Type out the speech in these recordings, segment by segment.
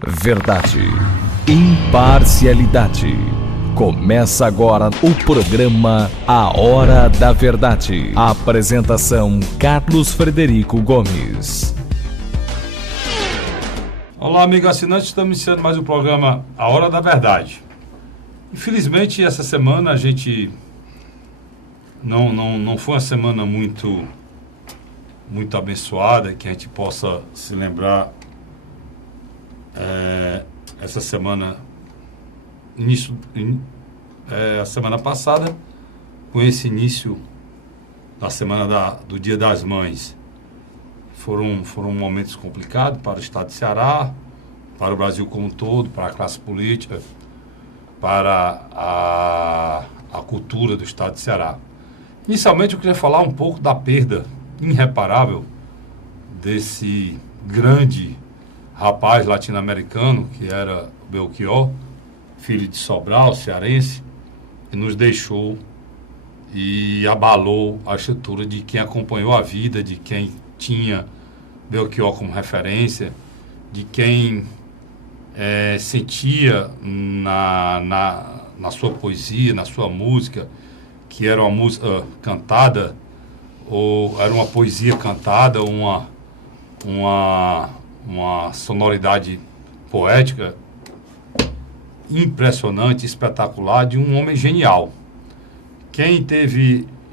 Verdade, imparcialidade. Começa agora o programa A Hora da Verdade. Apresentação: Carlos Frederico Gomes. Olá, amigo assinante, estamos iniciando mais um programa A Hora da Verdade. Infelizmente, essa semana a gente não foi uma semana muito abençoada, que a gente possa se lembrar. Essa semana, a semana passada, com esse início da semana do Dia das Mães, foram momentos complicados para o estado de Ceará, para o Brasil como um todo, para a classe política, para a cultura do estado de Ceará. Inicialmente eu queria falar um pouco da perda irreparável desse grande rapaz latino-americano, que era Belchior, filho de Sobral, cearense, que nos deixou e abalou a estrutura de quem acompanhou a vida, de quem tinha Belchior como referência, de quem sentia na sua poesia, na sua música, que era uma música cantada, ou era uma poesia cantada, uma sonoridade poética impressionante, espetacular, de um homem genial.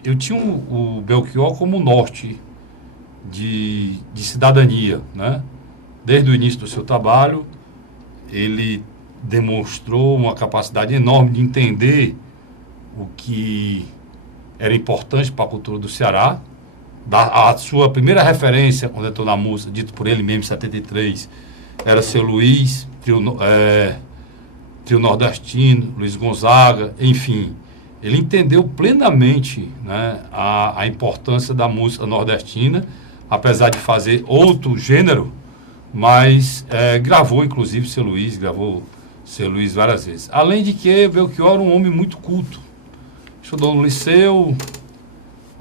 Eu tinha o Belchior como norte de cidadania, né? Desde o início do seu trabalho, ele demonstrou uma capacidade enorme de entender o que era importante para a cultura do Ceará. A sua primeira referência, quando entrou na música, dito por ele mesmo em 73, era Seu Luiz, trio nordestino, Luiz Gonzaga, enfim. Ele entendeu plenamente, né, a importância da música nordestina, apesar de fazer outro gênero, mas gravou inclusive Seu Luiz várias vezes. Além de que Belchior era um homem muito culto. Estudou no liceu,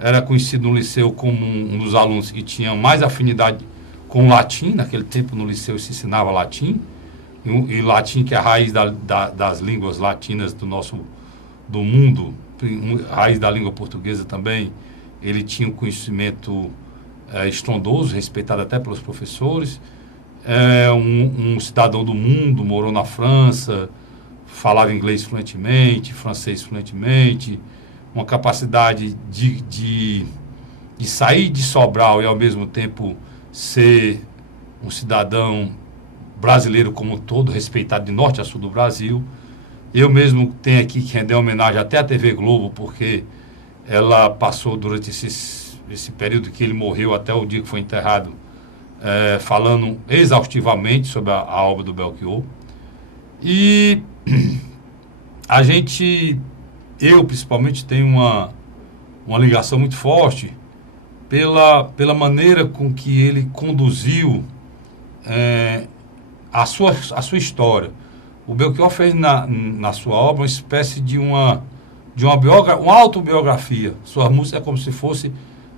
era conhecido no liceu como um dos alunos que tinha mais afinidade com o latim. Naquele tempo no liceu se ensinava latim, e latim, que é a raiz das línguas latinas do mundo, raiz da língua portuguesa também. Ele tinha um conhecimento estrondoso, respeitado até pelos professores. Um cidadão do mundo, morou na França, falava inglês fluentemente, francês fluentemente, uma capacidade de sair de Sobral e ao mesmo tempo ser um cidadão brasileiro como um todo, respeitado de norte a sul do Brasil. Eu mesmo tenho aqui que render homenagem até à TV Globo, porque ela passou durante esse período que ele morreu até o dia que foi enterrado, falando exaustivamente sobre a obra do Belchior. E eu principalmente tenho uma ligação muito forte pela maneira com que ele conduziu a sua história. O Belchior fez na sua obra uma espécie de uma autobiografia. Sua música é como se fosse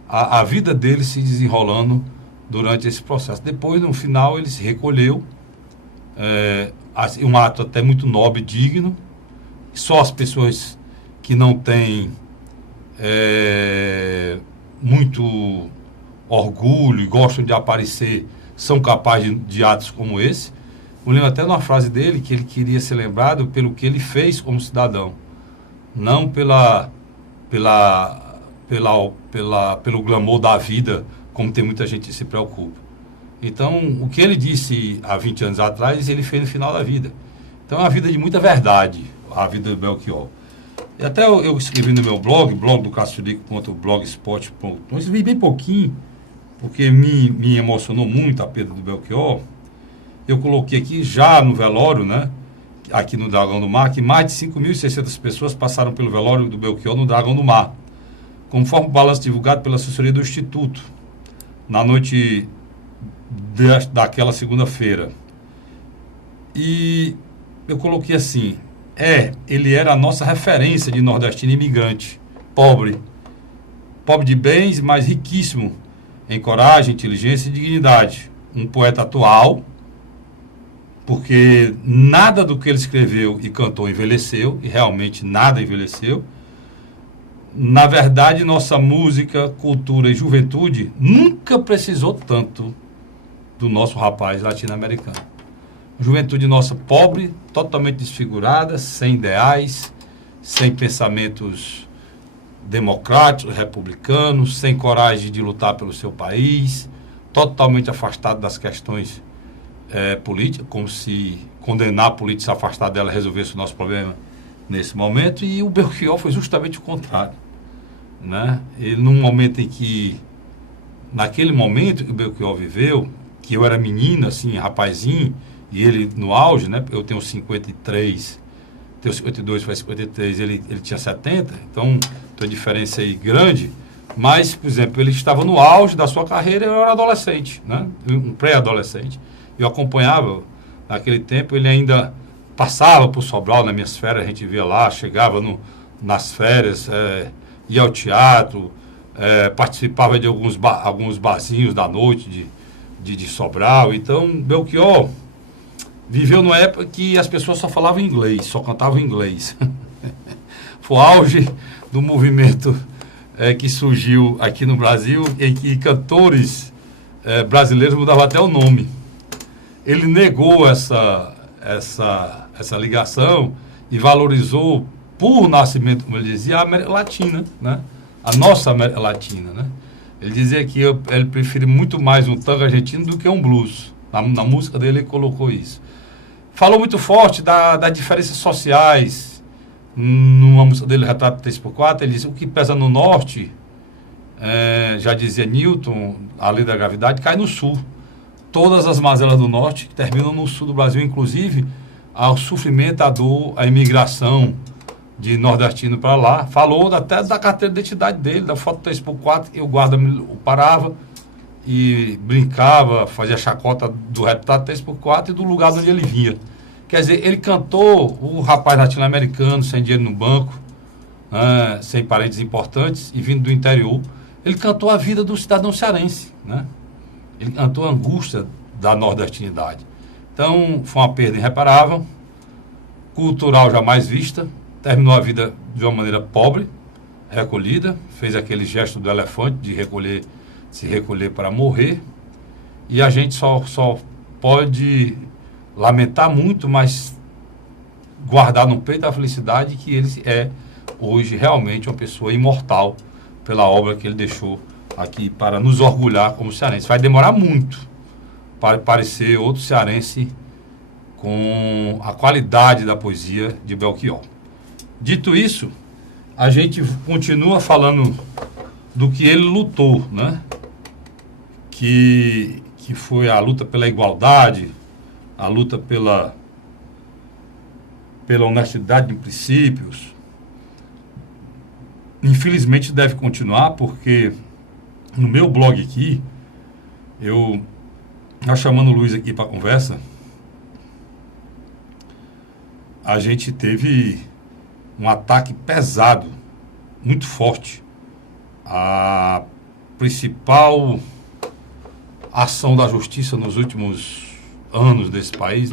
a vida dele se desenrolando durante esse processo. Depois, no final, ele se recolheu, um ato até muito nobre e digno. Só as pessoas que não têm muito orgulho e gostam de aparecer são capazes de atos como esse. Eu lembro até de uma frase dele, que ele queria ser lembrado pelo que ele fez como cidadão, não pelo glamour da vida, como tem muita gente que se preocupa. Então, o que ele disse há 20 anos atrás, ele fez no final da vida. Então, é uma vida de muita verdade, a vida do Belchior. E até eu escrevi no meu blog do cassurico.blogspot.com, eu escrevi bem pouquinho, porque me emocionou muito a perda do Belchior. Eu coloquei aqui já no velório, né, aqui no Dragão do Mar, que mais de 5.600 pessoas passaram pelo velório do Belchior no Dragão do Mar, conforme o balanço divulgado pela assessoria do Instituto, na noite daquela segunda-feira. E eu coloquei assim: ele era a nossa referência de nordestino imigrante, pobre de bens, mas riquíssimo em coragem, inteligência e dignidade. Um poeta atual, porque nada do que ele escreveu e cantou envelheceu, e realmente nada envelheceu. Na verdade, nossa música, cultura e juventude nunca precisou tanto do nosso rapaz latino-americano. Juventude nossa pobre, totalmente desfigurada, sem ideais, sem pensamentos democráticos, republicanos, sem coragem de lutar pelo seu país, totalmente afastado das questões políticas, como se condenar a política, se afastar dela, resolvesse o nosso problema nesse momento. E o Belchior foi justamente o contrário, né? Ele, num momento em que, naquele momento que o Belchior viveu, que eu era menino, assim, rapazinho, e ele no auge, né? Eu tenho 53, tenho 52 para 53, ele tinha 70, então tem uma diferença aí grande. Mas, por exemplo, ele estava no auge da sua carreira, eu era adolescente, né? Um pré-adolescente. Eu acompanhava, naquele tempo, ele ainda passava por Sobral, nas minhas férias, a gente via lá, chegava nas férias, ia ao teatro, participava de alguns barzinhos da noite de Sobral. Então, Belchior viveu numa época que as pessoas só falavam inglês, só cantavam inglês. Foi o auge do movimento que surgiu aqui no Brasil, em que cantores brasileiros mudavam até o nome. Ele negou essa ligação e valorizou, por nascimento, como ele dizia, a América Latina, né? A nossa América Latina, né? Ele dizia que ele prefere muito mais um tango argentino do que um blues. Na música dele ele colocou isso. Falou muito forte das diferenças sociais. Numa música dele, Retrato 3x4, ele disse: o que pesa no norte, já dizia Newton, a lei da gravidade, cai no sul. Todas as mazelas do norte terminam no sul do Brasil, inclusive ao sofrimento, a dor, a imigração de nordestino para lá. Falou até da carteira de identidade dele, da foto 3x4, que o guarda o parava e brincava, fazia chacota do retrato 3x4 e do lugar onde ele vinha. Quer dizer, ele cantou o rapaz latino-americano, sem dinheiro no banco, sem parentes importantes e vindo do interior. Ele cantou a vida do cidadão cearense, né? Ele cantou a angústia da nordestinidade. Então, foi uma perda irreparável, cultural jamais vista. Terminou a vida de uma maneira pobre, recolhida, fez aquele gesto do elefante de se recolher para morrer. E a gente só pode lamentar muito, mas guardar no peito a felicidade que ele é hoje realmente uma pessoa imortal pela obra que ele deixou aqui para nos orgulhar como cearense. Vai demorar muito para parecer outro cearense com a qualidade da poesia de Belchior. Dito isso, a gente continua falando do que ele lutou, né? Que foi a luta pela igualdade, a luta pela honestidade de princípios. Infelizmente deve continuar, porque no meu blog aqui, eu chamando o Luiz aqui para conversa, a gente teve um ataque pesado, muito forte. A principal ação da justiça nos últimos anos desse país,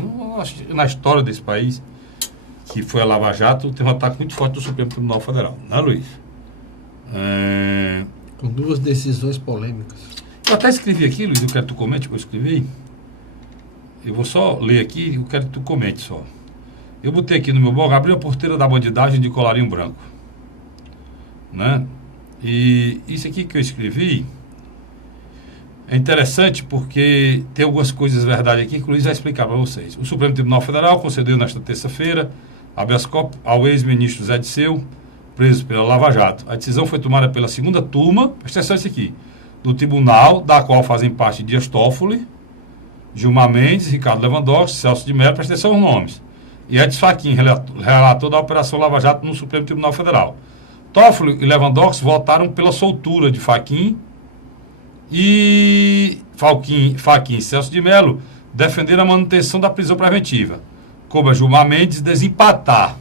na história desse país, que foi a Lava Jato, teve um ataque muito forte do Supremo Tribunal Federal, né, Luiz? Com duas decisões polêmicas. Eu até escrevi aqui, Luiz, eu quero que tu comente o que eu escrevi. Eu vou só ler aqui, eu quero que tu comente só. Eu botei aqui no meu blog: abriu a porteira da bandidagem de colarinho branco, né? E isso aqui que eu escrevi é interessante porque tem algumas coisas verdade aqui que o Luiz vai explicar para vocês. O Supremo Tribunal Federal concedeu nesta terça-feira habeas corpus ao ex-ministro Zé Disseu, preso pela Lava Jato. A decisão foi tomada pela segunda turma, presta atenção isso aqui, do tribunal, da qual fazem parte Dias Toffoli, Gilmar Mendes, Ricardo Lewandowski, Celso de Mello, presta atenção aos nomes, e Edson Fachin, relator da Operação Lava Jato no Supremo Tribunal Federal. Toffoli e Lewandowski votaram pela soltura de Fachin, e Fachin e Celso de Mello defenderam a manutenção da prisão preventiva. Coube a Gilmar Mendes desempatar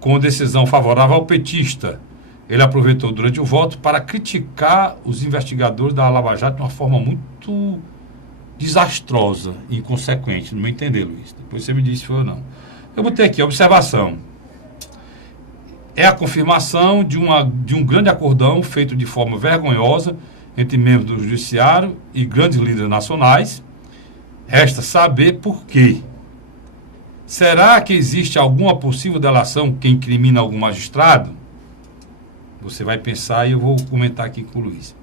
com decisão favorável ao petista. Ele aproveitou durante o voto para criticar os investigadores da Lava Jato de uma forma muito desastrosa e inconsequente, no meu entender, Luiz. Depois você me diz se foi ou não. Eu botei aqui, observação. É a confirmação de um grande acordão feito de forma vergonhosa entre membros do judiciário e grandes líderes nacionais. Resta saber por quê. Será que existe alguma possível delação que incrimina algum magistrado? Você vai pensar e eu vou comentar aqui com o Luiz.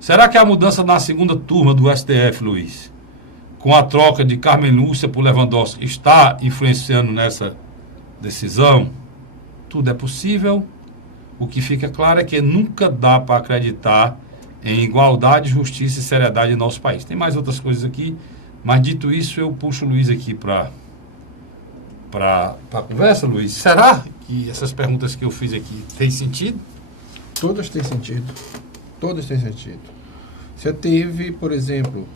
Será que a mudança na segunda turma do STF, Luiz, com a troca de Carmen Lúcia por Lewandowski, está influenciando nessa decisão? Tudo é possível. O que fica claro é que nunca dá para acreditar em igualdade, justiça e seriedade em nosso país. Tem mais outras coisas aqui, mas dito isso, eu puxo o Luiz aqui para a conversa, Luiz. Será que essas perguntas que eu fiz aqui têm sentido? Todas têm sentido. Todas têm sentido. Você teve, por exemplo,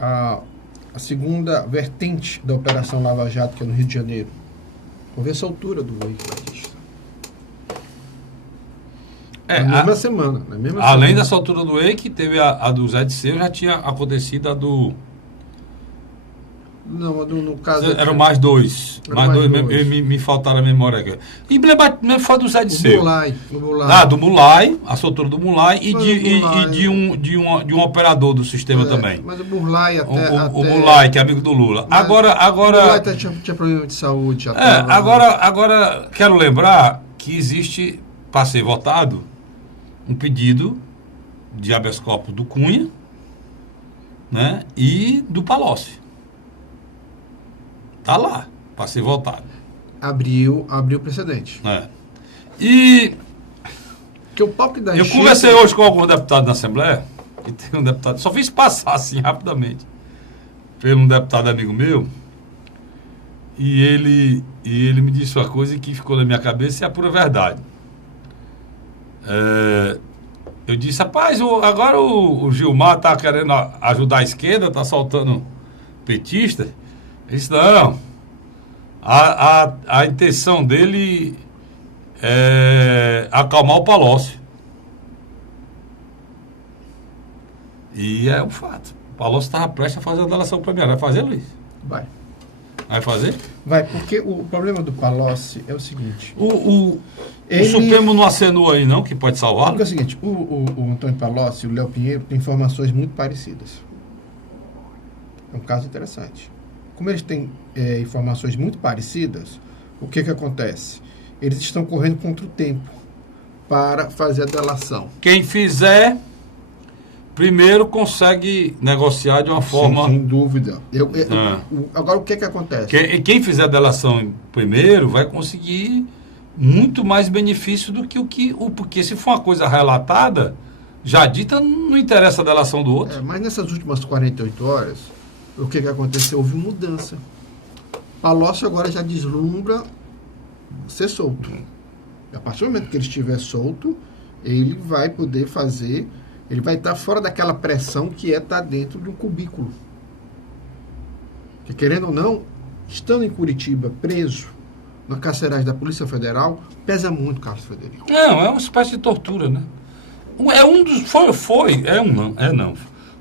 a segunda vertente da Operação Lava Jato, que é no Rio de Janeiro. Houve essa altura do Eike Batista. Na mesma semana. Além dessa altura do Eike, teve a do Zé Disseu, já tinha acontecido a do... Não, no caso... Eram mais dois. Mais dois. Me faltaram a memória aqui. Emblemático foi do Zé Disseu. Do Mulay. Ah, do Mulay, a soltura do Mulay e de um operador do sistema também. Mas o Mulay o Mulay, que é amigo do Lula. Agora... O Mulay tinha problema de saúde. Agora quero lembrar que existe, para ser votado, um pedido de habeas corpus do Cunha, né, e do Palocci. Está lá, para ser votado. Abriu o precedente. E que o papo da eu conversei hoje com algum deputado na Assembleia, e tem um deputado, só fiz passar assim rapidamente, pelo um deputado amigo meu, e ele me disse uma coisa que ficou na minha cabeça e é a pura verdade. Eu disse, rapaz, agora o Gilmar está querendo ajudar a esquerda, está soltando petista. Ele disse, não, a intenção dele é acalmar o Palocci. E é um fato. O Palocci estava prestes a fazer a delação premiada. Vai fazer, Luiz? Vai fazer? Vai, porque o problema do Palocci é o seguinte. O Supremo não acenou aí, não, que pode salvar? Porque é o seguinte, o Antônio Palocci e o Léo Pinheiro têm informações muito parecidas. É um caso interessante. Como eles têm informações muito parecidas, o que acontece? Eles estão correndo contra o tempo para fazer a delação. Quem fizer, primeiro consegue negociar de uma forma... Sem dúvida. Agora, o que acontece? Quem fizer a delação primeiro vai conseguir muito mais benefício do que porque se for uma coisa relatada, já dita, não interessa a delação do outro. Mas nessas últimas 48 horas... O que aconteceu? Houve mudança. Palocci agora já deslumbra ser solto. A partir do momento que ele estiver solto, ele vai poder fazer, ele vai estar fora daquela pressão que é estar dentro de um cubículo. Que, querendo ou não, estando em Curitiba, preso, na carceragem da Polícia Federal, pesa muito, Carlos Frederico. Não, é uma espécie de tortura, né?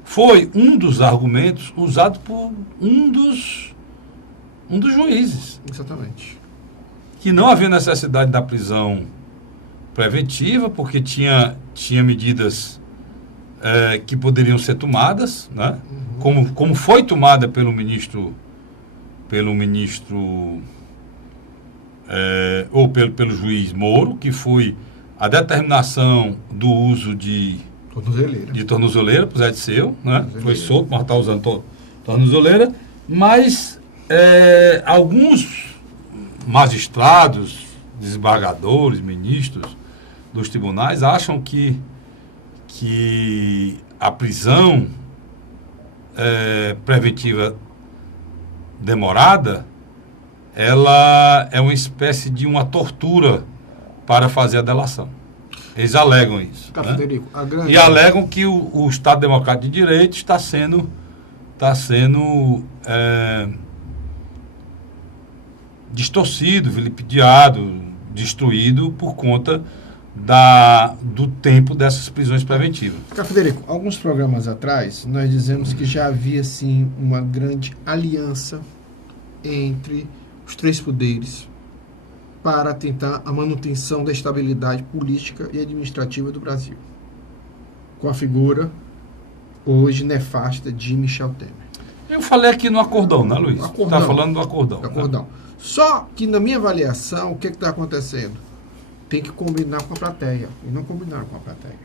Foi um dos argumentos usado por um dos juízes. Exatamente. Que não havia necessidade da prisão preventiva, porque tinha medidas que poderiam ser tomadas, né? Como foi tomada pelo ministro ou pelo juiz Moro, que foi a determinação do uso de tornozeleira para o Zé Disseu, né? Foi solto, mas está usando tornozeleira, mas alguns magistrados, desembargadores, ministros dos tribunais acham que a prisão preventiva demorada, ela é uma espécie de uma tortura para fazer a delação. Eles alegam isso. Tá, né? Frederico, e alegam que o Estado Democrático de Direito está sendo distorcido, vilipendiado, destruído por conta do tempo dessas prisões preventivas. Frederico, alguns programas atrás, nós dizemos que já havia, sim, uma grande aliança entre os três poderes para tentar a manutenção da estabilidade política e administrativa do Brasil, com a figura hoje nefasta de Michel Temer. Eu falei aqui no acordão, né, Luiz? Está falando do acordão. Acordão. Né? Só que, na minha avaliação, o que está acontecendo? Tem que combinar com a plateia. E não combinaram com a plateia.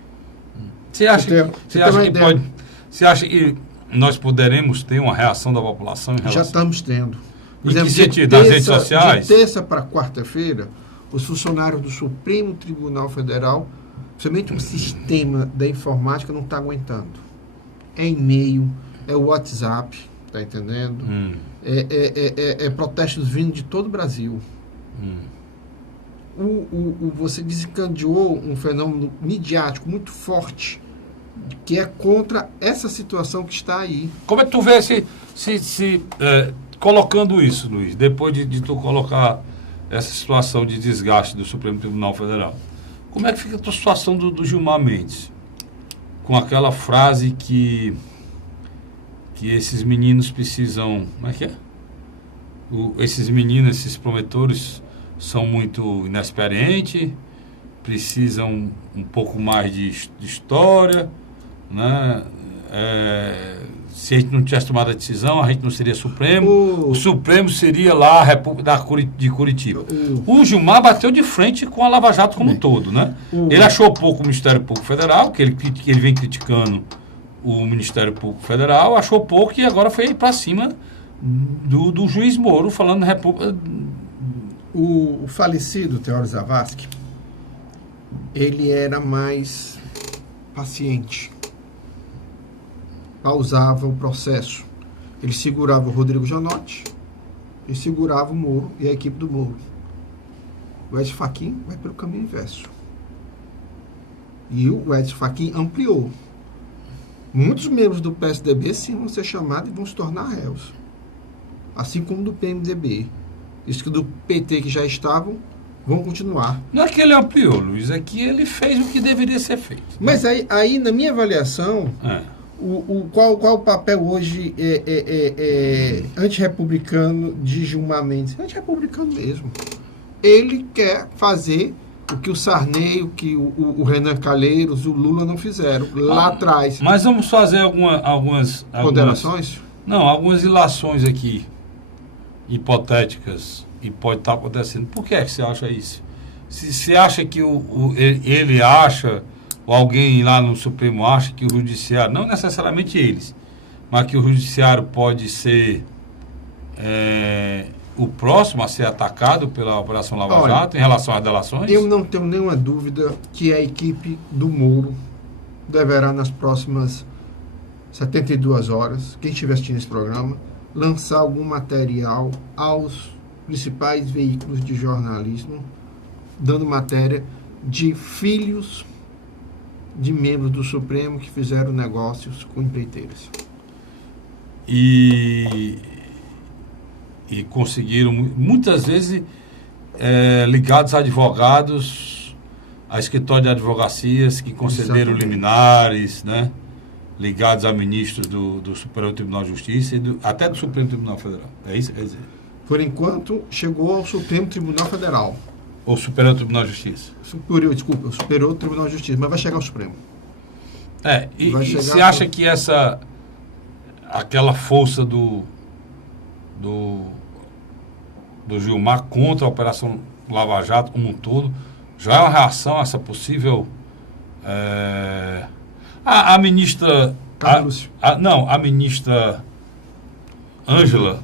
Você acha que nós poderemos ter uma reação da população em relação? Já estamos tendo. Por exemplo, que sentido? Nas redes sociais? De terça para quarta-feira, os funcionários do Supremo Tribunal Federal, principalmente o sistema da informática, não está aguentando. É e-mail, é WhatsApp, tá entendendo? É protestos vindo de todo o Brasil. Você desencadeou um fenômeno midiático muito forte que é contra essa situação que está aí. Como é que tu vê colocando isso, Luiz, depois de tu colocar essa situação de desgaste do Supremo Tribunal Federal? Como é que fica a tua situação do Gilmar Mendes? Com aquela frase que esses meninos precisam... Como é que é? Esses meninos, esses promotores são muito inexperientes, precisam um pouco mais de história, né? Se a gente não tivesse tomado a decisão, a gente não seria Supremo. O Supremo seria lá a República de Curitiba. O Gilmar bateu de frente com a Lava Jato como um todo, né? Ele achou pouco o Ministério Público Federal, que ele vem criticando o Ministério Público Federal, achou pouco e agora foi para cima do juiz Moro, falando República... O falecido Teório Zavascki, ele era mais paciente, pausava o processo. Ele segurava o Rodrigo Janotti, ele segurava o Moro e a equipe do Moro. O Edson Fachin vai pelo caminho inverso. E o Edson Fachin ampliou. Muitos membros do PSDB sim vão ser chamados e vão se tornar réus. Assim como do PMDB. Isso que do PT que já estavam, vão continuar. Não é que ele ampliou, Luiz, é que ele fez o que deveria ser feito. Mas aí na minha avaliação, qual o papel hoje antirrepublicano de Gilmar Mendes? Antirrepublicano mesmo. Ele quer fazer o que o Sarney, o que o Renan Calheiros, o Lula não fizeram lá atrás. Mas vamos fazer algumas ponderações? Não, algumas ilações aqui, hipotéticas, e pode estar acontecendo. Por que é que você acha isso? Se acha que ele acha, ou alguém lá no Supremo acha que o Judiciário, não necessariamente eles, mas que o Judiciário pode ser o próximo a ser atacado pela Operação Lava Jato em relação às delações? Eu não tenho nenhuma dúvida que a equipe do Moro deverá, nas próximas 72 horas, quem estiver assistindo esse programa, lançar algum material aos principais veículos de jornalismo, dando matéria de filhos de membros do Supremo que fizeram negócios com empreiteiras. E conseguiram, muitas vezes, ligados a advogados, a escritório de advocacias que concederam liminares, né? Ligados a ministros do Superior Tribunal de Justiça e até do Supremo Tribunal Federal. É isso que quer dizer? Por enquanto, chegou ao Supremo Tribunal Federal. Ou Superior Tribunal de Justiça? O Superior Tribunal de Justiça, mas vai chegar ao Supremo. E você acha que aquela força do Gilmar contra a Operação Lava Jato como um todo já é uma reação a essa possível... A ministra... a ministra Ângela,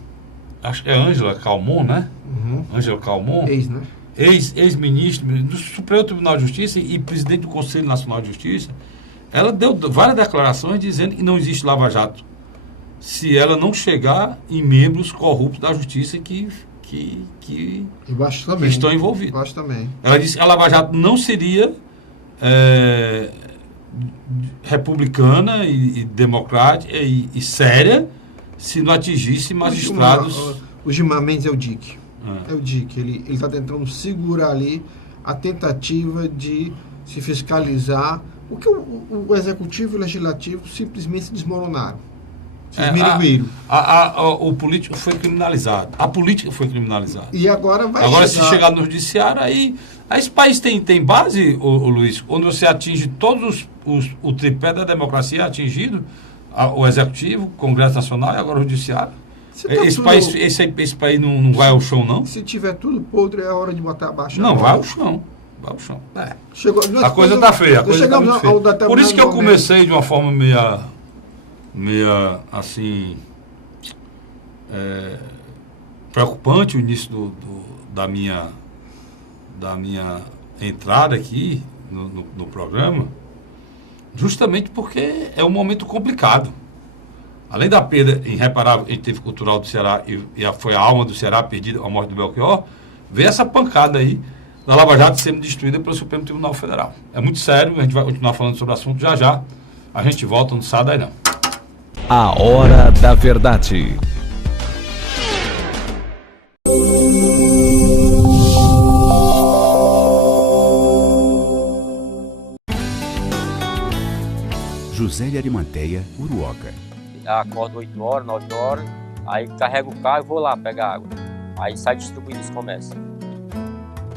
acho que é Ângela Calmon, né? Ângela Calmon. Né? Ex-ministro do Superior Tribunal de Justiça e presidente do Conselho Nacional de Justiça. Ela deu várias declarações dizendo que não existe Lava Jato se ela não chegar em membros corruptos da Justiça que estão envolvidos. Eu acho também. Ela disse que a Lava Jato não seria... republicana e democrática e séria se não atingisse magistrados. O Gilmar Mendes é o DIC. É o DIC. Ele está tentando segurar ali a tentativa de se fiscalizar. O que o Executivo e o Legislativo simplesmente se desmoronaram. Se esmirilguiram. O político foi criminalizado. A política foi criminalizada. E agora vai Agora, se chegar no judiciário, aí esse país tem base, o Luiz, onde você atinge todos o tripé da democracia atingido, o Executivo, o Congresso Nacional e agora o Judiciário. Esse país não vai ao chão, não? Se tiver tudo podre, é hora de botar abaixo. Não, vai ao chão. Vai ao chão. A coisa está feia. Por isso que eu comecei de uma forma meia assim, preocupante o início da minha entrada aqui no programa, justamente porque é um momento complicado. Além da perda irreparável que a gente teve cultural do Ceará e foi a alma do Ceará perdida, a morte do Belchior, vê essa pancada aí da Lava Jato sendo destruída pelo Supremo Tribunal Federal. É muito sério, a gente vai continuar falando sobre o assunto já. A gente volta, não sai daí não. A Hora da Verdade. José de Arimateia, Uruoca. Acordo 8 horas, 9 horas, aí carrego o carro e vou lá pegar água. Aí sai distribuindo os comércios.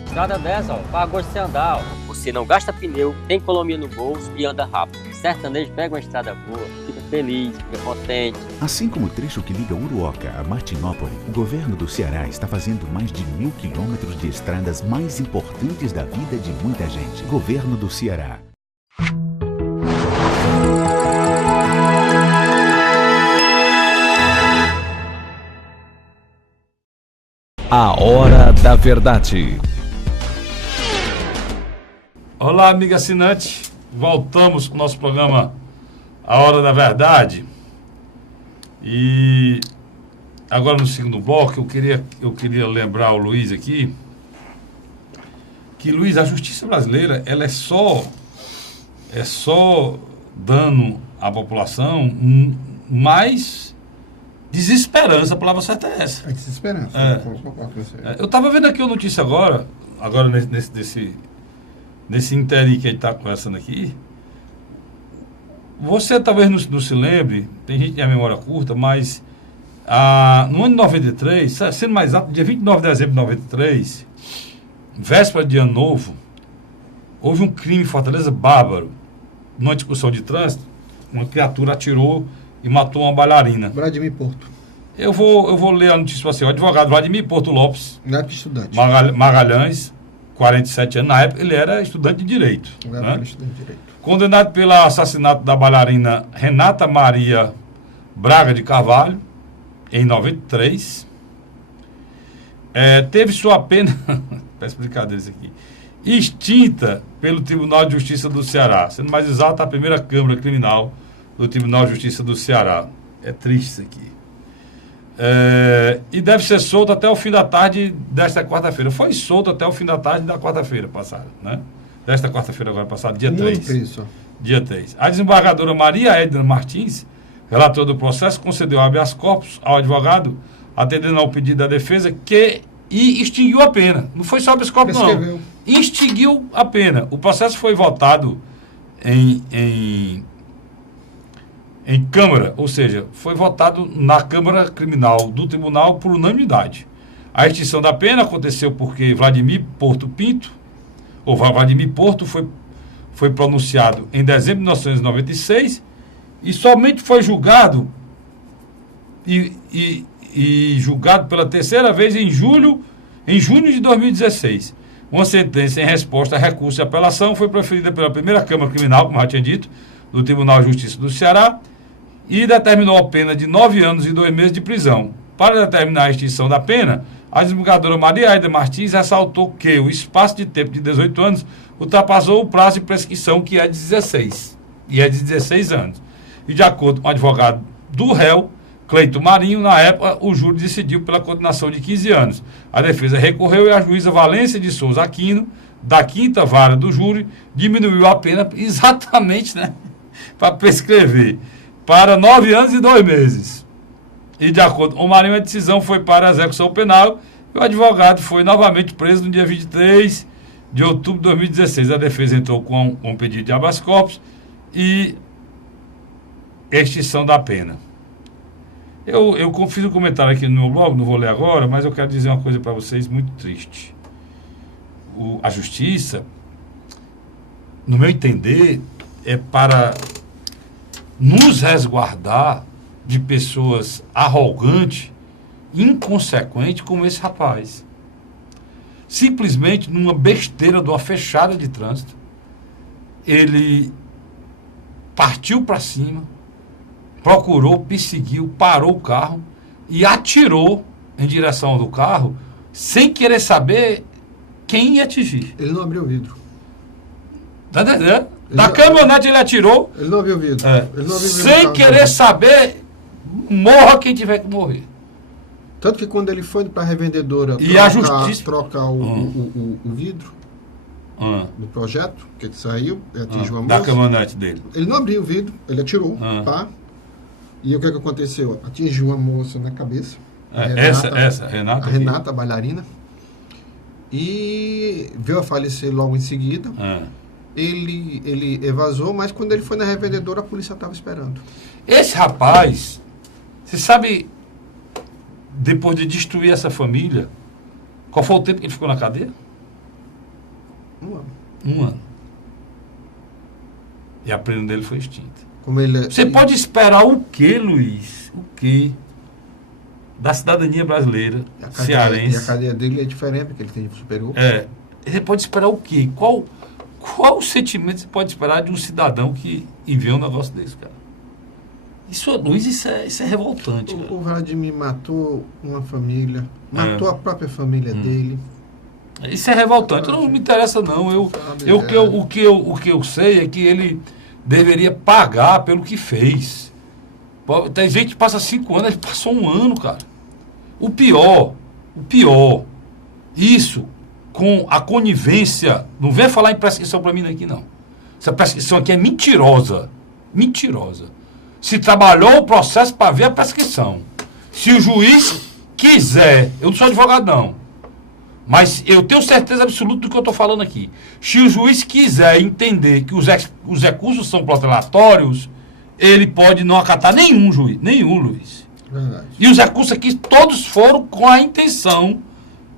Estrada dessa, para gosto de você andar, Você não gasta pneu, tem economia no bolso e anda rápido. Sertanejo pega uma estrada boa, fica feliz, fica contente. Assim como o trecho que liga Uruoca a Martinópole, o governo do Ceará está fazendo mais de 1.000 quilômetros de estradas mais importantes da vida de muita gente. Governo do Ceará. A Hora da Verdade. Olá, amigo assinante. Voltamos com o nosso programa A Hora da Verdade. E agora no segundo bloco, eu queria lembrar o Luiz aqui que, Luiz, a justiça brasileira, ela é só dando à população mais desesperança. A palavra certa é essa. É desesperança. Eu estava vendo aqui a notícia agora nesse interim que a gente está conversando aqui. Você talvez não se lembre, tem gente que tem a memória curta, mas no ano de 93, sendo mais exato, dia 29 de dezembro de 93, véspera de ano novo, houve um crime em Fortaleza bárbaro. Numa discussão de trânsito, uma criatura atirou e matou uma bailarina. Vladimir Porto. Eu vou ler a notícia para você. O advogado Vladimir Porto Lopes, Neto de estudante. Magalhães, 47 anos, na época ele era estudante de Direito. Condenado pelo assassinato da bailarina Renata Maria Braga de Carvalho, em 93. Teve sua pena, peço brincadeira isso aqui, extinta pelo Tribunal de Justiça do Ceará, sendo mais exato, a primeira Câmara Criminal do Tribunal de Justiça do Ceará. É triste isso aqui. E deve ser solto até o fim da tarde desta quarta-feira. Foi solto até o fim da tarde da quarta-feira passada, né? Desta quarta-feira agora passada, dia 3. Dia 3. A desembargadora Maria Edna Martins, relatora do processo, concedeu habeas corpus ao advogado, atendendo ao pedido da defesa, e extinguiu a pena. Não foi só habeas corpus, não. Extinguiu a pena. O processo foi votado em Câmara, ou seja, foi votado na Câmara Criminal do Tribunal por unanimidade. A extinção da pena aconteceu porque Vladimir Porto foi pronunciado em dezembro de 1996 e somente foi julgado e julgado pela terceira vez em junho de 2016. Uma sentença em resposta a recurso de apelação foi proferida pela primeira Câmara Criminal, como já tinha dito, do Tribunal de Justiça do Ceará, e determinou a pena de 9 anos e 2 meses de prisão. Para determinar a extinção da pena, a desembargadora Maria Aida Martins ressaltou que o espaço de tempo de 18 anos ultrapassou o prazo de prescrição, que é de 16, e é de 16 anos. E de acordo com o advogado do réu, Cleito Marinho, na época, o júri decidiu pela condenação de 15 anos. A defesa recorreu e a juíza Valência de Souza Aquino, da 5ª Vara do júri, diminuiu a pena exatamente, né, para prescrever, para 9 anos e 2 meses. E de acordo com o Marinho, a decisão foi para a execução penal e o advogado foi novamente preso no dia 23 de outubro de 2016, a defesa entrou com um pedido de habeas corpus e extinção da pena. Eu fiz um comentário aqui no meu blog, não vou ler agora, mas eu quero dizer uma coisa para vocês muito triste. A justiça, no meu entender, é para nos resguardar de pessoas arrogantes, inconsequentes como esse rapaz. Simplesmente numa besteira de uma fechada de trânsito, ele partiu para cima, procurou, perseguiu, parou o carro e atirou em direção do carro sem querer saber quem ia atingir. Ele não abriu o vidro. Tá entendendo? Da caminhonete ele atirou. Ele não abriu o vidro. É, Ele não abriu o vidro sem do carro, querer saber, morra quem tiver que morrer. Tanto que quando ele foi para a revendedora E a justiça- trocar o vidro do projeto, que ele saiu, atingiu a Da moça, caminhonete dele. ele não abriu o vidro, ele atirou, tá? E o que aconteceu? Atingiu a moça na cabeça. Renata. A Renata, a bailarina. E veio a falecer logo em seguida. Ele evasou, mas quando ele foi na revendedora, a polícia estava esperando. Esse rapaz, você sabe, depois de destruir essa família, qual foi o tempo que ele ficou na cadeia? 1 ano. 1 ano. E a pena dele foi extinta. Como ele, Você pode esperar o quê, Luiz? O quê? Da cidadania brasileira, cearense. E a cadeia dele é diferente, porque ele tem superior. Você pode esperar o quê? Qual o sentimento você pode esperar de um cidadão que enviou um negócio desse, cara? Luiz, isso é revoltante. O Vladimir matou uma família, matou a própria família dele. Isso é revoltante. Não me interessa, não. O que eu sei é que ele deveria pagar pelo que fez. Tem gente que passa 5 anos, ele passou 1 ano, cara. O pior, isso com a conivência, não vem falar em prescrição para mim aqui, não. Essa prescrição aqui é mentirosa. Mentirosa. Se trabalhou o processo para ver a prescrição. Se o juiz quiser, eu não sou advogado, não, mas eu tenho certeza absoluta do que eu estou falando aqui. Se o juiz quiser entender que os recursos são protelatórios, ele pode não acatar nenhum, Luiz. Verdade. E os recursos aqui todos foram com a intenção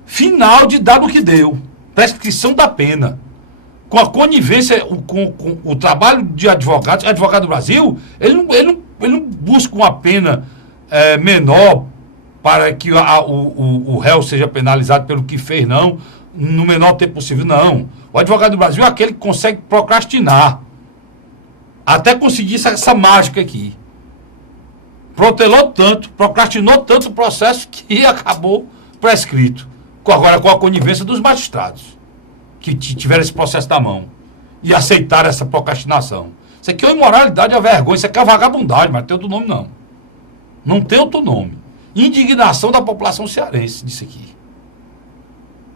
final de dar no que deu. Prescrição da pena. Com a conivência, com o trabalho de advogado do Brasil, ele não busca uma pena menor para que o réu seja penalizado pelo que fez, não, no menor tempo possível, não. O advogado do Brasil é aquele que consegue procrastinar até conseguir essa mágica aqui. Protelou tanto, procrastinou tanto o processo que acabou prescrito. Agora com a conivência dos magistrados que tiveram esse processo na mão e aceitaram essa procrastinação. Isso aqui é uma imoralidade, é uma vergonha, isso aqui é vagabundagem, mas não tem outro nome, não. Não tem outro nome. Indignação da população cearense disso aqui.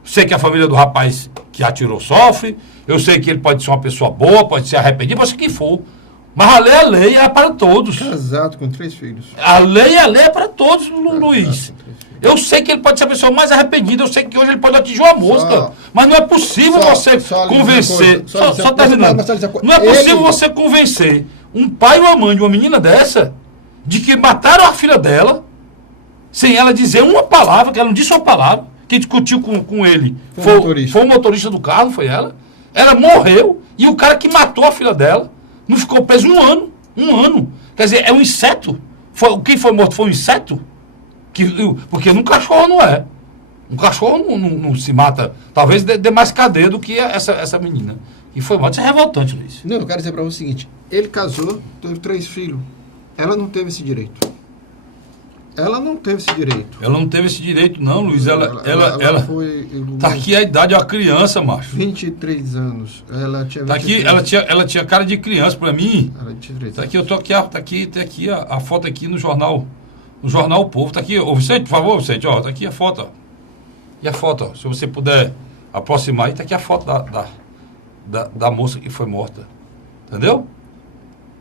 Sei que a família do rapaz que atirou sofre, eu sei que ele pode ser uma pessoa boa, pode ser arrependido, pode ser quem for. Mas a lei é para todos. Casado com 3 filhos. A lei é para todos, Luiz. Eu sei que ele pode ser a pessoa mais arrependida, eu sei que hoje ele pode atingir uma mosca, mas não é possível você convencer. Só terminando. Não é possível você convencer um pai e uma mãe de uma menina dessa de que mataram a filha dela sem ela dizer uma palavra, que ela não disse uma palavra. Quem discutiu com ele foi o motorista do carro, foi ela. Ela morreu e o cara que matou a filha dela não ficou preso 1 ano. 1 ano. Quer dizer, é um inseto. Quem foi morto foi um inseto? Porque um cachorro não é. Um cachorro não se mata. Talvez dê mais cadeia do que essa menina. E foi morto. Isso é revoltante, Luiz. Não, eu quero dizer para você o seguinte. Ele casou, teve 3 filhos. Ela não teve esse direito. Ela não teve esse direito. Ela não teve esse direito, não, Luiz. Ela foi... Tá aqui a idade, é uma criança, macho. 23 anos. Ela tinha 23. Tá aqui, ela tinha cara de criança pra mim. Ela tinha 23 tá aqui, eu tô aqui, tá aqui a foto aqui no jornal. No jornal O Povo. Tá aqui, ô Vicente, por favor, Vicente, ó. Tá aqui a foto, ó. E a foto, ó. Se você puder aproximar aí, tá aqui a foto da moça que foi morta. Entendeu?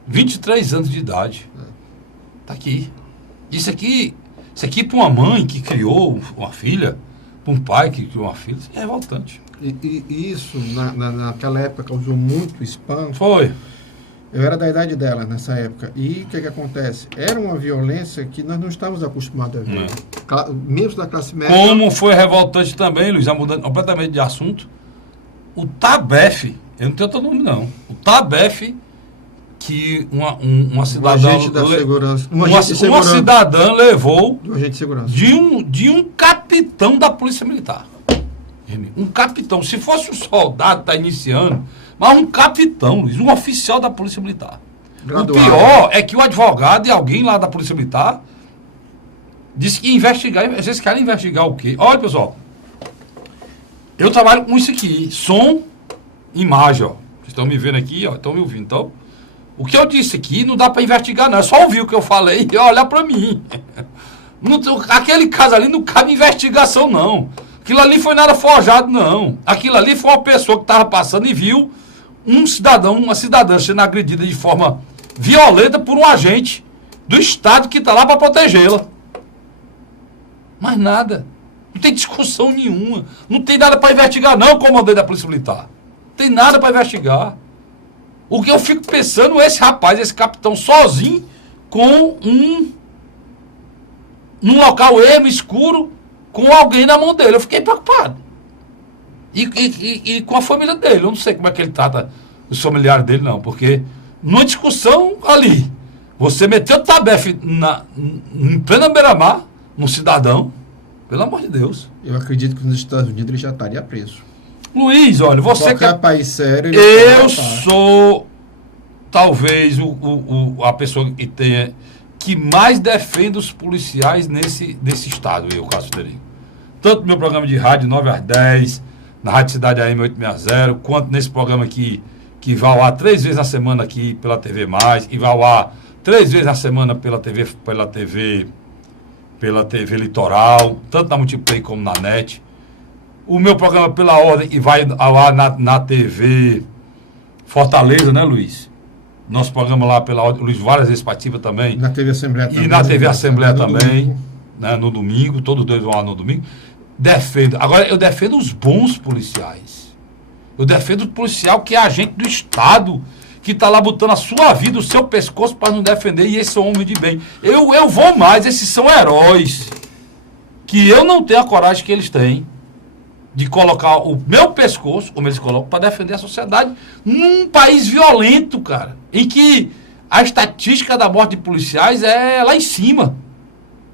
23 anos de idade. Tá aqui. Isso aqui para uma mãe que criou uma filha, para um pai que criou uma filha, isso é revoltante. E isso, naquela época, causou muito espanto. Foi. Eu era da idade dela nessa época. E o que acontece? Era uma violência que nós não estávamos acostumados a ver. Membros da classe média... Como foi revoltante também, Luiz, já mudando completamente de assunto, o TABEF, eu não tenho outro nome não, o TABEF, que uma cidadã... agente da segurança. Uma cidadã levou do agente de segurança. De um capitão da Polícia Militar. Um capitão. Se fosse um soldado, está iniciando, mas um capitão, Luiz, um oficial da Polícia Militar. Graduado. O pior é que o advogado e alguém lá da Polícia Militar disse que ia investigar. Vocês querem investigar o quê? Olha, pessoal, eu trabalho com isso aqui, som, imagem, ó. Vocês estão me vendo aqui, ó, estão me ouvindo. Então, o que eu disse aqui não dá para investigar, não. É só ouvir o que eu falei e olhar para mim. Aquele caso ali não cabe investigação, não. Aquilo ali foi nada forjado, não. Aquilo ali foi uma pessoa que estava passando e viu um cidadão, uma cidadã sendo agredida de forma violenta por um agente do Estado que está lá para protegê-la. Mas nada. Não tem discussão nenhuma. Não tem nada para investigar, não, comandante da Polícia Militar. Não tem nada para investigar. O que eu fico pensando é esse rapaz, esse capitão, sozinho, num local ermo, escuro, com alguém na mão dele. Eu fiquei preocupado. E com a família dele. Eu não sei como é que ele trata os familiares dele, não. Porque numa discussão ali, você meteu o TABEF em plena beira-mar, num cidadão, pelo amor de Deus. Eu acredito que nos Estados Unidos ele já estaria preso. Luiz, olha, você qualquer país sério... Eu sou talvez a pessoa que mais defende os policiais desse estado, eu, Cássio Federico. Tanto no meu programa de rádio 9 às 10, na Rádio Cidade AM 860, quanto nesse programa aqui, que vai ao ar 3 vezes na semana aqui pela TV+, e vai ao ar 3 vezes na semana pela TV Litoral, tanto na Multiplay como na NET. O meu programa Pela Ordem, e vai ao ar na TV Fortaleza, né, Luiz? Nosso programa lá Pela Ordem, o Luiz várias vezes participa também. Na TV Assembleia também. E na TV Assembleia também, né, no domingo, todos dois vão lá no domingo. Defendo. Agora, eu defendo os bons policiais. Eu defendo o policial que é agente do Estado, que está lá botando a sua vida, o seu pescoço para nos defender, e esse é um homem de bem. Eu vou mais, esses são heróis, que eu não tenho a coragem que eles têm, de colocar o meu pescoço, como eles colocam, para defender a sociedade, num país violento, cara, em que a estatística da morte de policiais é lá em cima.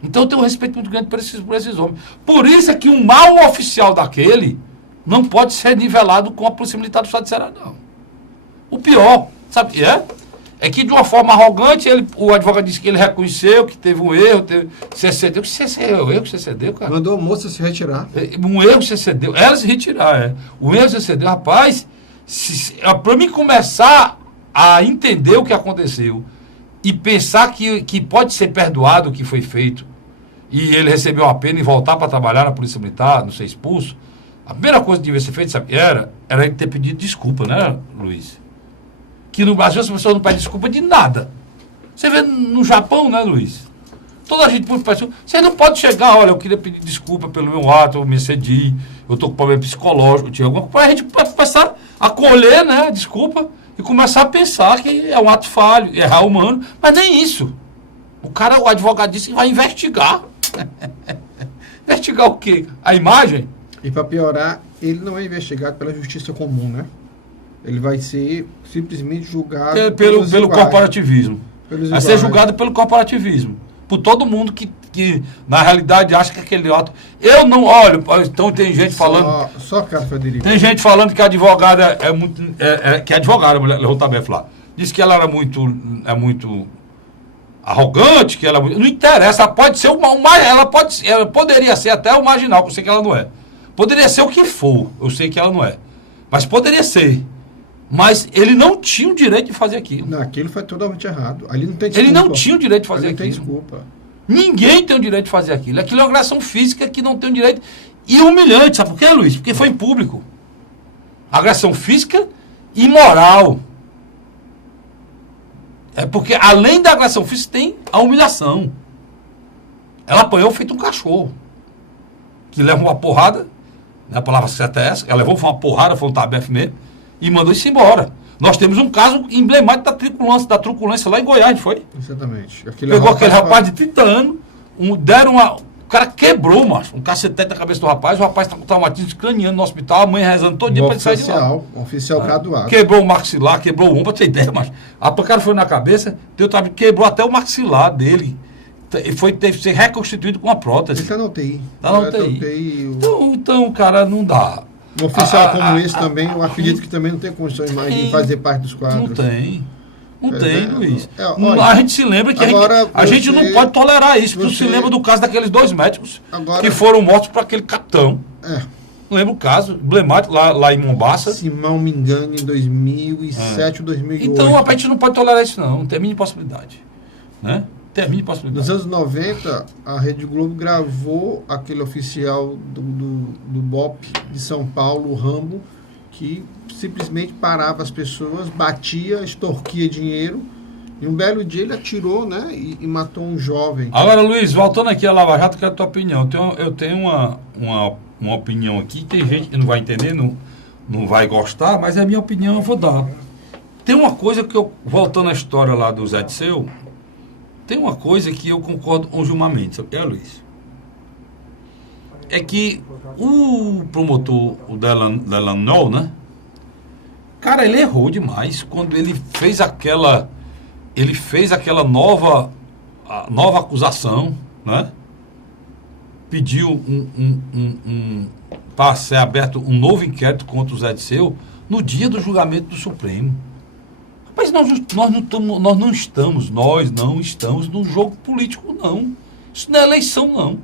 Então eu tenho um respeito muito grande por esses homens. Por isso é que um mau oficial daquele não pode ser nivelado com a Polícia Militar do Estado de Ceará, não. O pior, sabe o que é? É que de uma forma arrogante, o advogado disse que ele reconheceu que teve um erro, você cedeu. Que você cedeu? O erro que você cedeu, cara? Mandou a moça se retirar. Um erro que você cedeu. Ela se retirar, é. O erro que você cedeu, rapaz, para mim começar a entender o que aconteceu e pensar que pode ser perdoado o que foi feito, e ele recebeu a pena e voltar para trabalhar na Polícia Militar, não ser expulso, a primeira coisa que devia ser feita, sabe, era ele ter pedido desculpa, né, Luiz? Que no Brasil as pessoas não pedem desculpa de nada. Você vê no Japão, né, Luiz? Toda a gente pode pedir. Você não pode chegar, olha, eu queria pedir desculpa pelo meu ato, eu me excedi, eu estou com problema psicológico, tinha alguma coisa. A gente pode começar a colher, né, desculpa, e começar a pensar que é um ato falho, errar humano, mas nem isso. O advogado disse que vai investigar. Investigar o quê? A imagem? E para piorar, ele não é investigado pela justiça comum, né? Ele vai ser simplesmente julgado pelo corporativismo. Vai ser julgado pelo corporativismo. Por todo mundo que na realidade acha que aquele ato... Eu não... Olha, então tem gente falando... Só cara, Federico. Tem gente falando que a advogada é muito... que a advogada, a mulher levou também falar. Disse que ela era muito arrogante, que ela... Não interessa, ela pode ser ela poderia ser até o marginal, que eu sei que ela não é. Poderia ser o que for, eu sei que ela não é. Mas poderia ser. Mas ele não tinha o direito de fazer aquilo. Não, aquilo foi totalmente errado. Ali não tem desculpa. Ele não tinha o direito de fazer aquilo. Não tem desculpa. Ninguém tem o direito de fazer aquilo. Aquilo é uma agressão física que não tem o direito. E humilhante, sabe por quê, Luiz? Porque foi em público. Agressão física e moral. É porque, além da agressão física, tem a humilhação. Ela apanhou feito um cachorro. que leva uma porrada, né, a palavra certa é essa, ela levou uma porrada, foi um tabefe mesmo, e mandou isso embora. Nós temos um caso emblemático da truculência lá em Goiás, foi? Exatamente. Pegou aquele rapaz de 30 anos, o cara quebrou, macho, um cacetete na cabeça do rapaz, o rapaz está com traumatismo craniano no hospital, a mãe rezando todo dia para ele sair de lá. Um oficial graduado. Quebrou o maxilar, quebrou o ombro, pra ter ideia, mas a pancada foi na cabeça, quebrou até o maxilar dele. Teve que ser reconstituído com a prótese. Ele está na UTI. Tá na UTI. Então, cara, não dá. Um oficial como esse também, eu acredito que também não tem condições mais de fazer parte dos quadros. Não tem. Não tem, Luiz. Olha, a gente se lembra que a gente não pode tolerar isso. Tu se lembra do caso daqueles 2 médicos que foram mortos por aquele capitão. Lembra o caso emblemático lá em Mombaça. Se mal me engano, em 2007 ou 2008. Então, a gente não pode tolerar isso, não. Não tem a mínima possibilidade. Né? Tem a mínima possibilidade. Nos anos 90, a Rede Globo gravou aquele oficial do BOP de São Paulo, o Rambo, que simplesmente parava as pessoas, batia, extorquia dinheiro, e um belo dia ele atirou, né, e matou um jovem. Agora, Luiz, voltando aqui a Lava Jato, quero a tua opinião. Eu tenho uma opinião aqui, tem gente que não vai entender, não vai gostar, mas é a minha opinião, eu vou dar. Tem uma coisa que voltando à história lá do Zé Disseu, tem uma coisa que eu concordo com o Gilmar Mendes, sabe o que é, Luiz? É que o promotor, o Delano, né? Cara, ele errou demais quando ele fez aquela nova acusação, né? Pediu para ser aberto um novo inquérito contra o Zé Disseu no dia do julgamento do Supremo. Mas nós não estamos no jogo político, não. Isso não é eleição, não.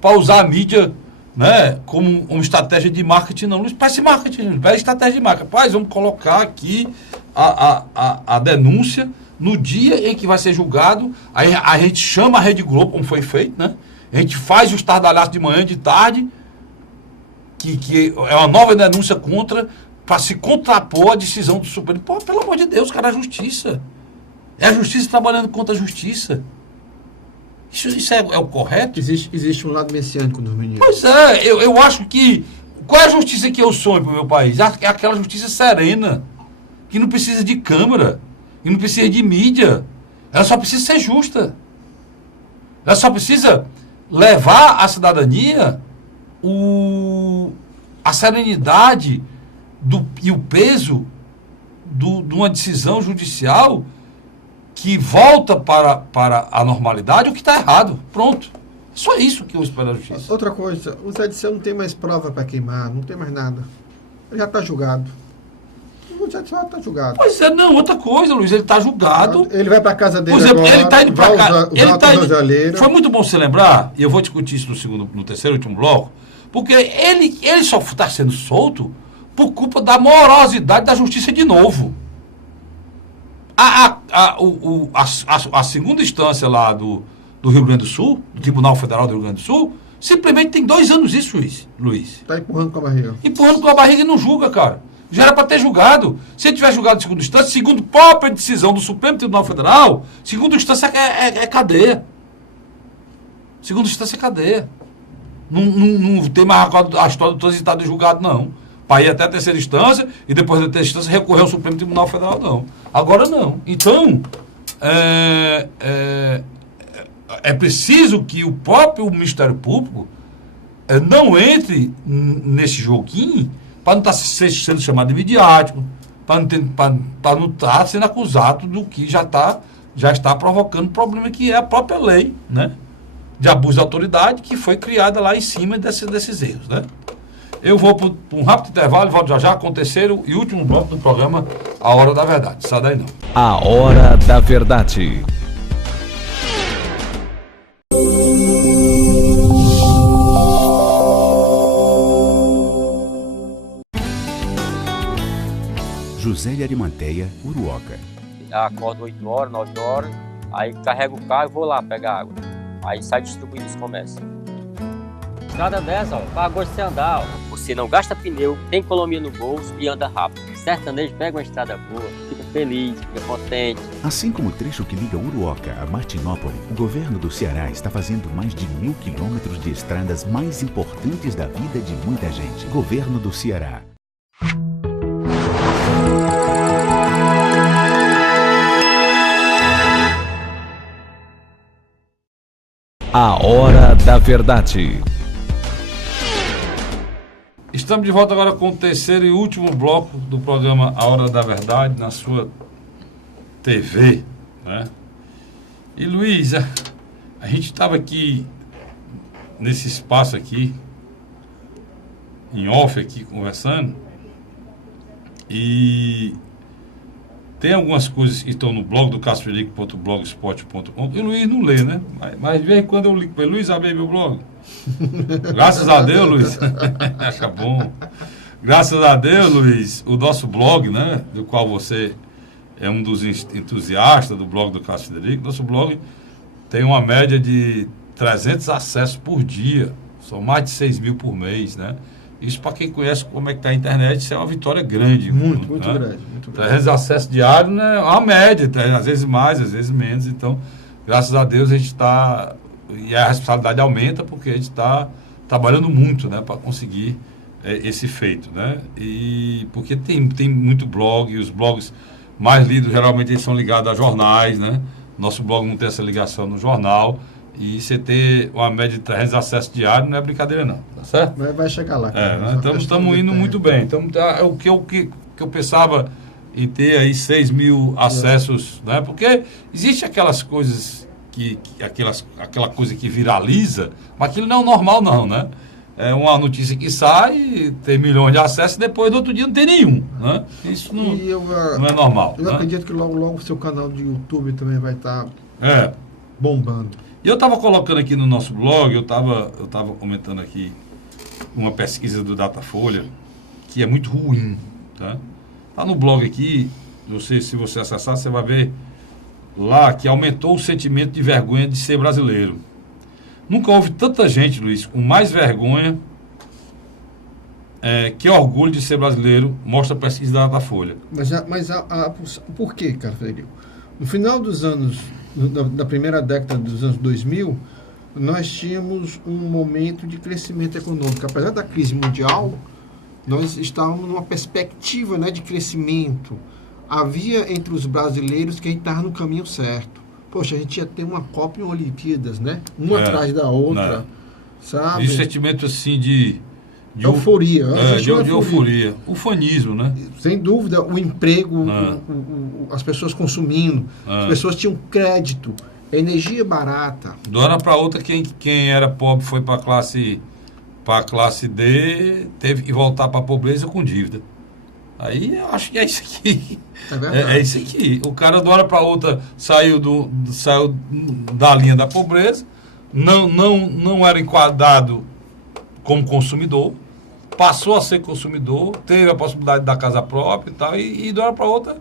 Para usar a mídia, né, como uma estratégia de marketing, não. Não parece marketing, parece estratégia de marketing. Rapaz, vamos colocar aqui a denúncia no dia em que vai ser julgado. Aí a gente chama a Rede Globo, como foi feito, né? A gente faz o estardalhaço de manhã e de tarde, que é uma nova denúncia para se contrapor à decisão do Supremo. Pô, pelo amor de Deus, cara, é a justiça. É a justiça trabalhando contra a justiça. Isso é o correto? Existe um lado messiânico dos meninos. Pois é, eu acho que... Qual é a justiça que eu sonho para o meu país? É aquela justiça serena, que não precisa de câmara, que não precisa de mídia. Ela só precisa ser justa. Ela só precisa levar à cidadania a serenidade e o peso de uma decisão judicial que volta para a normalidade, o que está errado. Pronto. Só isso que eu espero da justiça. Outra coisa, o Zé Disseu não tem mais prova para queimar, não tem mais nada. Ele já está julgado. O Zé Disseu já está julgado. Pois é, não, outra coisa, Luiz, ele está julgado. Ele vai para casa dele agora, ele está indo para casa. Foi muito bom você lembrar, e eu vou discutir isso no terceiro e último bloco, porque ele só está sendo solto por culpa da morosidade da justiça de novo. A segunda instância lá do Rio Grande do Sul, do Tribunal Federal do Rio Grande do Sul, simplesmente tem 2 anos isso, Luiz. Está empurrando com a barriga. Empurrando com a barriga e não julga, cara. Já era para ter julgado. Se ele tiver julgado em segunda instância, segundo própria decisão do Supremo Tribunal Federal, segunda instância é cadeia. Segunda instância é cadeia. Não tem mais a história do transitado e julgado, não. Para ir até a terceira instância e depois da terceira instância recorrer ao Supremo Tribunal Federal, não. Agora não. Então, é preciso que o próprio Ministério Público não entre nesse joguinho para não estar sendo chamado de midiático, para não estar sendo acusado do que já está provocando problema, que é a própria lei, né, de abuso de autoridade, que foi criada lá em cima desses erros, né? Eu vou para um rápido intervalo e volto já com o terceiro e último bloco do programa, A Hora da Verdade. Sai daí não. A Hora da Verdade. José de Arimanteia, Uruoca. Acordo 8 horas, 9 horas, aí carrego o carro e vou lá pegar água. Aí sai distribuindo os comércios. Estrada dessa, ó, para você andar, ó. Você não gasta pneu, tem economia no bolso e anda rápido. Sertanejo pega uma estrada boa, fica feliz, fica contente. Assim como o trecho que liga Uruoca a Martinópole, o governo do Ceará está fazendo mais de 1.000 quilômetros de estradas mais importantes da vida de muita gente. Governo do Ceará. A Hora da Verdade. Estamos de volta agora com o terceiro e último bloco do programa A Hora da Verdade, na sua TV, né? E Luiz, a gente estava aqui, nesse espaço aqui, em off aqui, conversando, e tem algumas coisas que estão no blog do cassofelico.blogspot.com, e o Luiz não lê, né? Mas de vez em quando eu ligo para ele: Luiz, abre meu blog. Graças a Deus, Luiz. Acha bom. Graças a Deus, Luiz, o nosso blog, né, do qual você é um dos entusiastas do blog do Cássio Federico, nosso blog tem uma média de 300 acessos por dia. São mais de 6 mil por mês, né? Isso, para quem conhece como é que está a internet, isso é uma vitória grande. Muito né? grande. Muito grande. 300 acessos diários, né? É uma média, às vezes mais, às vezes menos. Então, graças a Deus, a gente está... E a responsabilidade aumenta porque a gente está trabalhando muito, né, para conseguir esse feito, né? E porque tem muito blog, e os blogs mais lidos geralmente eles são ligados a jornais, né? Nosso blog não tem essa ligação no jornal. E você ter uma média de 300 acessos diários não é brincadeira, não, tá certo? Mas vai chegar lá. Né? Estamos indo muito bem. Então, o que eu pensava em ter aí 6 mil acessos, né? Porque existe aquelas coisas aquela coisa que viraliza, mas aquilo não é o normal, não, né? É uma notícia que sai, tem milhões de acessos e depois no outro dia não tem nenhum, né? Isso não é normal. Eu acredito que logo o seu canal de YouTube também vai estar bombando. E eu estava colocando aqui no nosso blog, eu estava comentando aqui uma pesquisa do Datafolha que é muito ruim, tá? Tá no blog aqui, se você acessar, você vai ver lá que aumentou o sentimento de vergonha de ser brasileiro. Nunca houve tanta gente, Luiz, com mais vergonha que orgulho de ser brasileiro, mostra a pesquisa da Datafolha. Mas por quê, cara, Federico? No final dos anos, da primeira década dos anos 2000, nós tínhamos um momento de crescimento econômico. Apesar da crise mundial, nós estávamos numa perspectiva, né, de crescimento. Havia entre os brasileiros quem estava no caminho certo. Poxa, a gente ia ter uma Copa e uma Olimpíadas, né? Uma atrás da outra, sabe? E sentimento assim de euforia. De euforia. Ufanismo, né? Sem dúvida, o emprego, as pessoas consumindo, as pessoas tinham crédito, energia barata. De uma hora para outra, quem era pobre foi para a classe D, teve que voltar para a pobreza com dívida. Aí eu acho que é isso aqui. É isso aqui. O cara, de uma hora para outra, saiu da linha da pobreza, não era enquadrado como consumidor, passou a ser consumidor, teve a possibilidade da casa própria e tal, e de uma hora para outra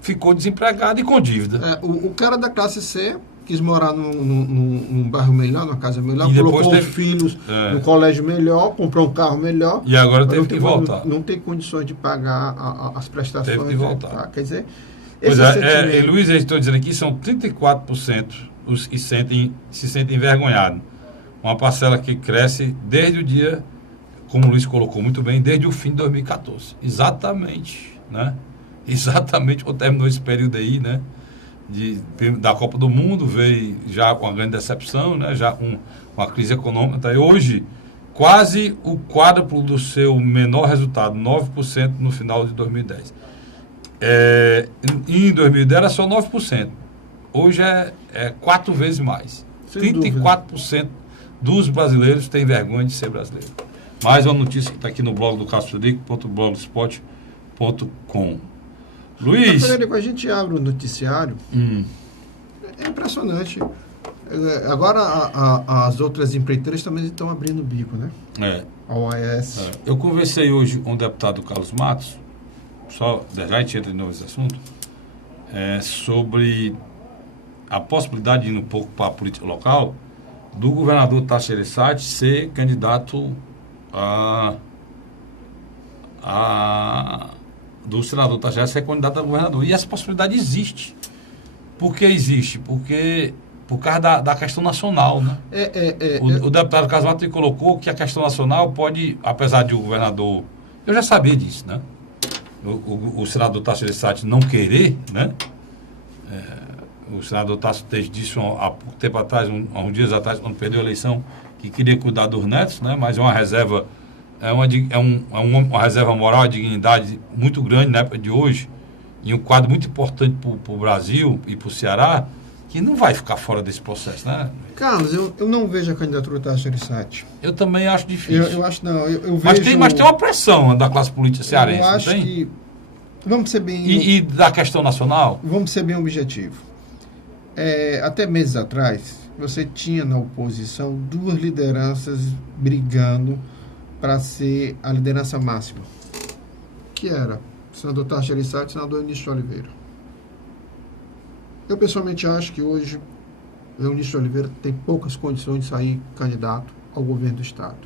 ficou desempregado e com dívida. O cara da classe C quis morar num bairro melhor, numa casa melhor, e colocou os filhos no colégio melhor, comprou um carro melhor. E agora teve que voltar. Não tem condições de pagar as prestações. Teve que voltar. Quer dizer, Luiz, eles estão dizendo aqui, são 34% os que se sentem envergonhados. Uma parcela que cresce desde o dia, como o Luiz colocou muito bem, desde o fim de 2014. Exatamente, né? Exatamente quando terminou esse período aí, né? Da Copa do Mundo, veio já com uma grande decepção, né? Já com uma crise econômica. Tá? E hoje, quase o quádruplo do seu menor resultado, 9% no final de 2010. Em 2010 era só 9%. Hoje é 4 vezes mais. Sem 34% dos brasileiros têm vergonha de ser brasileiro. Mais uma notícia que está aqui no blog do cassofederico.blogspot.com. Luiz... Federico, a gente abre o noticiário. É impressionante. Agora as outras empreiteiras também estão abrindo o bico, né? A OAS. Eu conversei hoje com o deputado Carlos Matos, só já a gente entra de novo nesse assunto, sobre a possibilidade de ir um pouco para a política local, do governador Tasso Gereissati ser candidato a do senador Tasso ser candidato a governador. E essa possibilidade existe. Por que existe? Por causa da questão nacional, né? O deputado Carlos Matos colocou que a questão nacional pode, apesar de o governador... Eu já sabia disso, né? O senador Tasso Gereissati não querer, né? O senador Tasso disse há pouco tempo atrás, há uns dias atrás, quando perdeu a eleição, que queria cuidar dos netos, né? Mas é uma reserva, uma reserva moral e dignidade muito grande na época de hoje, e um quadro muito importante para o Brasil e para o Ceará, que não vai ficar fora desse processo, né? Carlos, eu não vejo a candidatura do Tasso Gereissati. Eu também acho difícil. Eu acho não. Eu mas, vejo, mas tem uma pressão da classe política cearense, eu acho não tem? que... Vamos ser bem... E da questão nacional? Vamos ser bem objetivos. Até meses atrás, você tinha na oposição duas lideranças brigando para ser a liderança máxima, que era o senador Tasso Gereissati e o senador Eunício Oliveira. Eu pessoalmente acho que hoje o Eunício Oliveira tem poucas condições de sair candidato ao governo do Estado.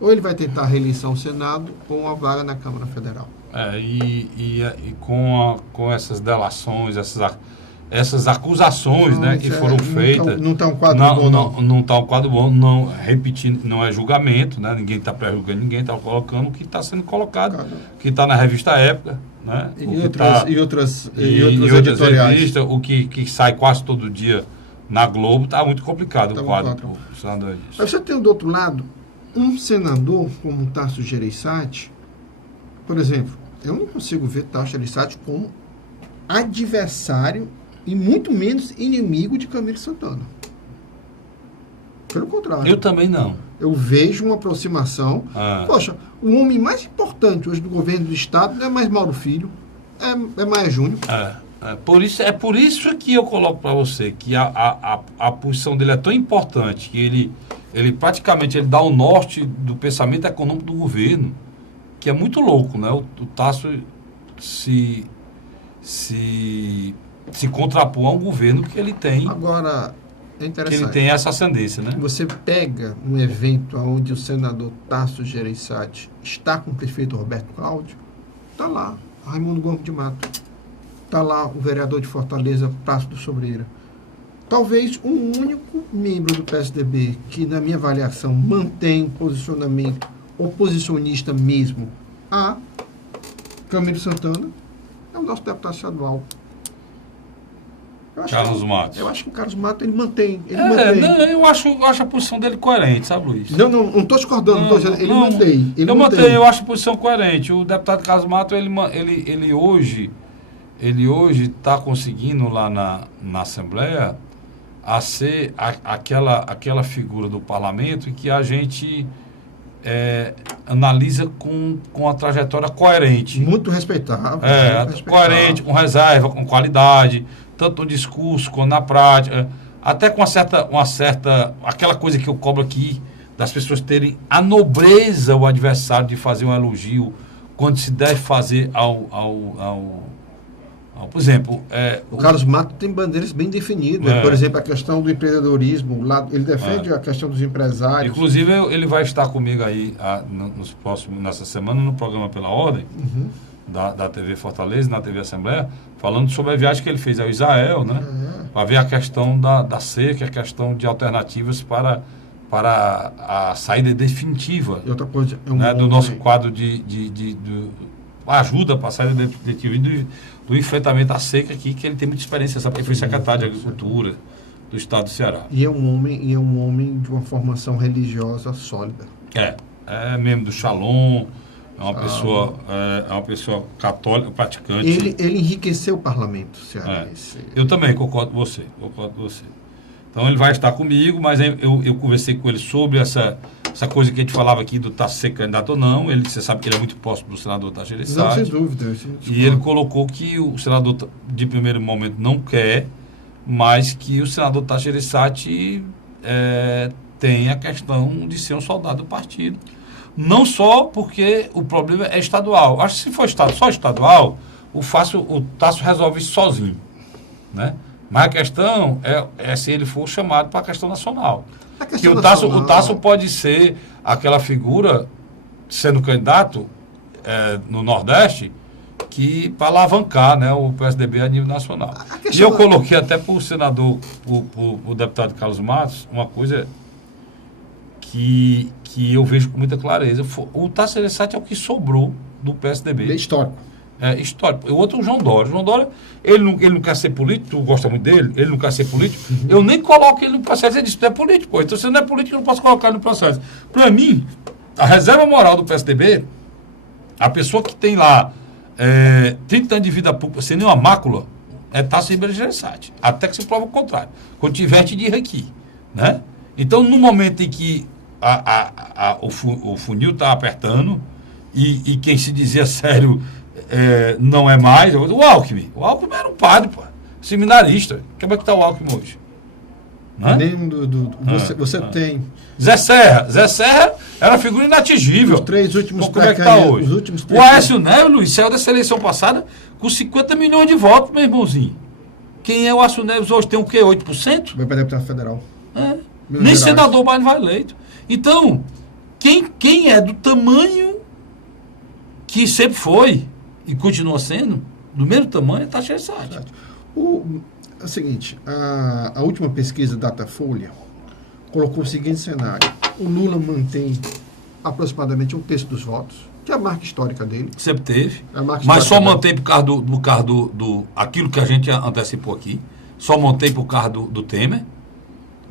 Ou ele vai tentar a reeleição ao Senado ou uma vaga na Câmara Federal. E com essas delações, essas acusações, né, que foram feitas... Não está um quadro bom, não. Não está um quadro bom, não, repetindo, não é julgamento, né, ninguém está pré-julgando ninguém, está colocando o que está sendo colocado, que está na revista Época, né, e outras editoriais. Revistas, o que sai quase todo dia na Globo, está muito complicado o quadro. Mas você tem do outro lado, um senador como o Tasso Gereissati, por exemplo, eu não consigo ver Tasso Gereissati como adversário e muito menos inimigo de Camilo Santana. Pelo contrário. Eu também não. Eu vejo uma aproximação. Poxa, o homem mais importante hoje do governo do Estado não é mais Mauro Filho, é Maia Júnior. Por isso que eu coloco para você que a posição dele é tão importante que ele praticamente dá o norte do pensamento econômico do governo, que é muito louco, né? O Tasso se contrapor a um governo que ele tem. Agora, é interessante. Que ele tem essa ascendência, né? Você pega um evento onde o senador Tasso Gereissati está com o prefeito Roberto Cláudio, está lá Raimundo Gomes de Mato, está lá o vereador de Fortaleza, Tasso do Sobreira. Talvez o único membro do PSDB que, na minha avaliação, mantém um posicionamento oposicionista mesmo a Camilo Santana é o nosso deputado estadual. Carlos Matos. Eu acho que o Carlos Matos ele mantém. Eu acho a posição dele coerente, sabe, Luiz? Não estou discordando, ele mantém. Eu acho a posição coerente. O deputado Carlos Matos, ele hoje está conseguindo lá na Assembleia a ser aquela figura do parlamento que a gente analisa com a trajetória coerente. Muito respeitável. Coerente, com reserva, com qualidade, tanto no discurso quanto na prática, até com uma certa aquela coisa que eu cobro aqui, das pessoas terem a nobreza, o adversário, de fazer um elogio quando se deve fazer por exemplo... o Carlos Matos tem bandeiras bem definidas. Por exemplo, a questão do empreendedorismo, ele defende a questão dos empresários. Inclusive, ele vai estar comigo aí nessa semana, no programa Pela Ordem, da TV Fortaleza, na TV Assembleia, falando sobre a viagem que ele fez ao Israel, né? Para ver a questão da seca, a questão de alternativas para a saída definitiva, e outra coisa, do nosso quadro de ajuda para a saída definitiva e do enfrentamento à seca aqui, que ele tem muita experiência, sabe? Ele foi secretário de Agricultura do Estado do Ceará. E é um homem de uma formação religiosa sólida. É membro do Shalom, é uma pessoa católica, praticante. Ele enriqueceu o parlamento cearense. Eu também concordo com você. Então ele vai estar comigo, mas eu conversei com ele sobre essa coisa que a gente falava aqui do Tasso ser candidato ou não. Você sabe que ele é muito próximo do senador Tasso Gereissati. Não, sem dúvida. E ele colocou que o senador, de primeiro momento, não quer, mas que o senador Tasso Gereissati tem a questão de ser um soldado do partido. Não só porque o problema é estadual. Acho que se for só estadual, o Tasso resolve isso sozinho, né? Mas a questão é se ele for chamado para a questão nacional. Que o Tasso pode ser aquela figura, sendo candidato no Nordeste, que para alavancar, né, o PSDB a nível nacional. E questão eu coloquei até para o senador, o deputado Carlos Matos, uma coisa que eu vejo com muita clareza. O Tasso Gereissati é o que sobrou do PSDB. É histórico. É histórico. O outro é o João Dória. O João Dória, ele não quer ser político, tu gosta muito dele, ele não quer ser político. Eu nem coloco ele no processo. Ele disse, tu é político, pô. Então, se não é político, eu não posso colocar ele no processo. Para mim, a reserva moral do PSDB, a pessoa que tem lá 30 anos de vida pública sem nenhuma mácula, é Tasso Gereissati. Até que se prova o contrário. Quando tiver, te diga aqui. Né? Então, no momento em que o funil está apertando e quem se dizia sério não é mais, o Alckmin era um padre, pô, seminarista. Como é que está o Alckmin hoje? Né? Você tem Zé Serra era figura inatingível. os 3 últimos como é que está hoje? O Aécio Neves, Luiz, saiu dessa eleição passada com 50 milhões de votos, meu irmãozinho. Quem é o Aécio Neves hoje? Tem o quê? 8%? Vai para deputado federal. Nem senador mais vai eleito. Então, quem é do tamanho que sempre foi e continua sendo, do mesmo tamanho, é Tasso Gereissati. É o seguinte, a última pesquisa Datafolha colocou o seguinte cenário. O Lula mantém aproximadamente 1/3 dos votos, que é a marca histórica dele. Sempre teve. Mas Mas só mantém por causa do aquilo que a gente antecipou aqui. Só mantém por causa do Temer.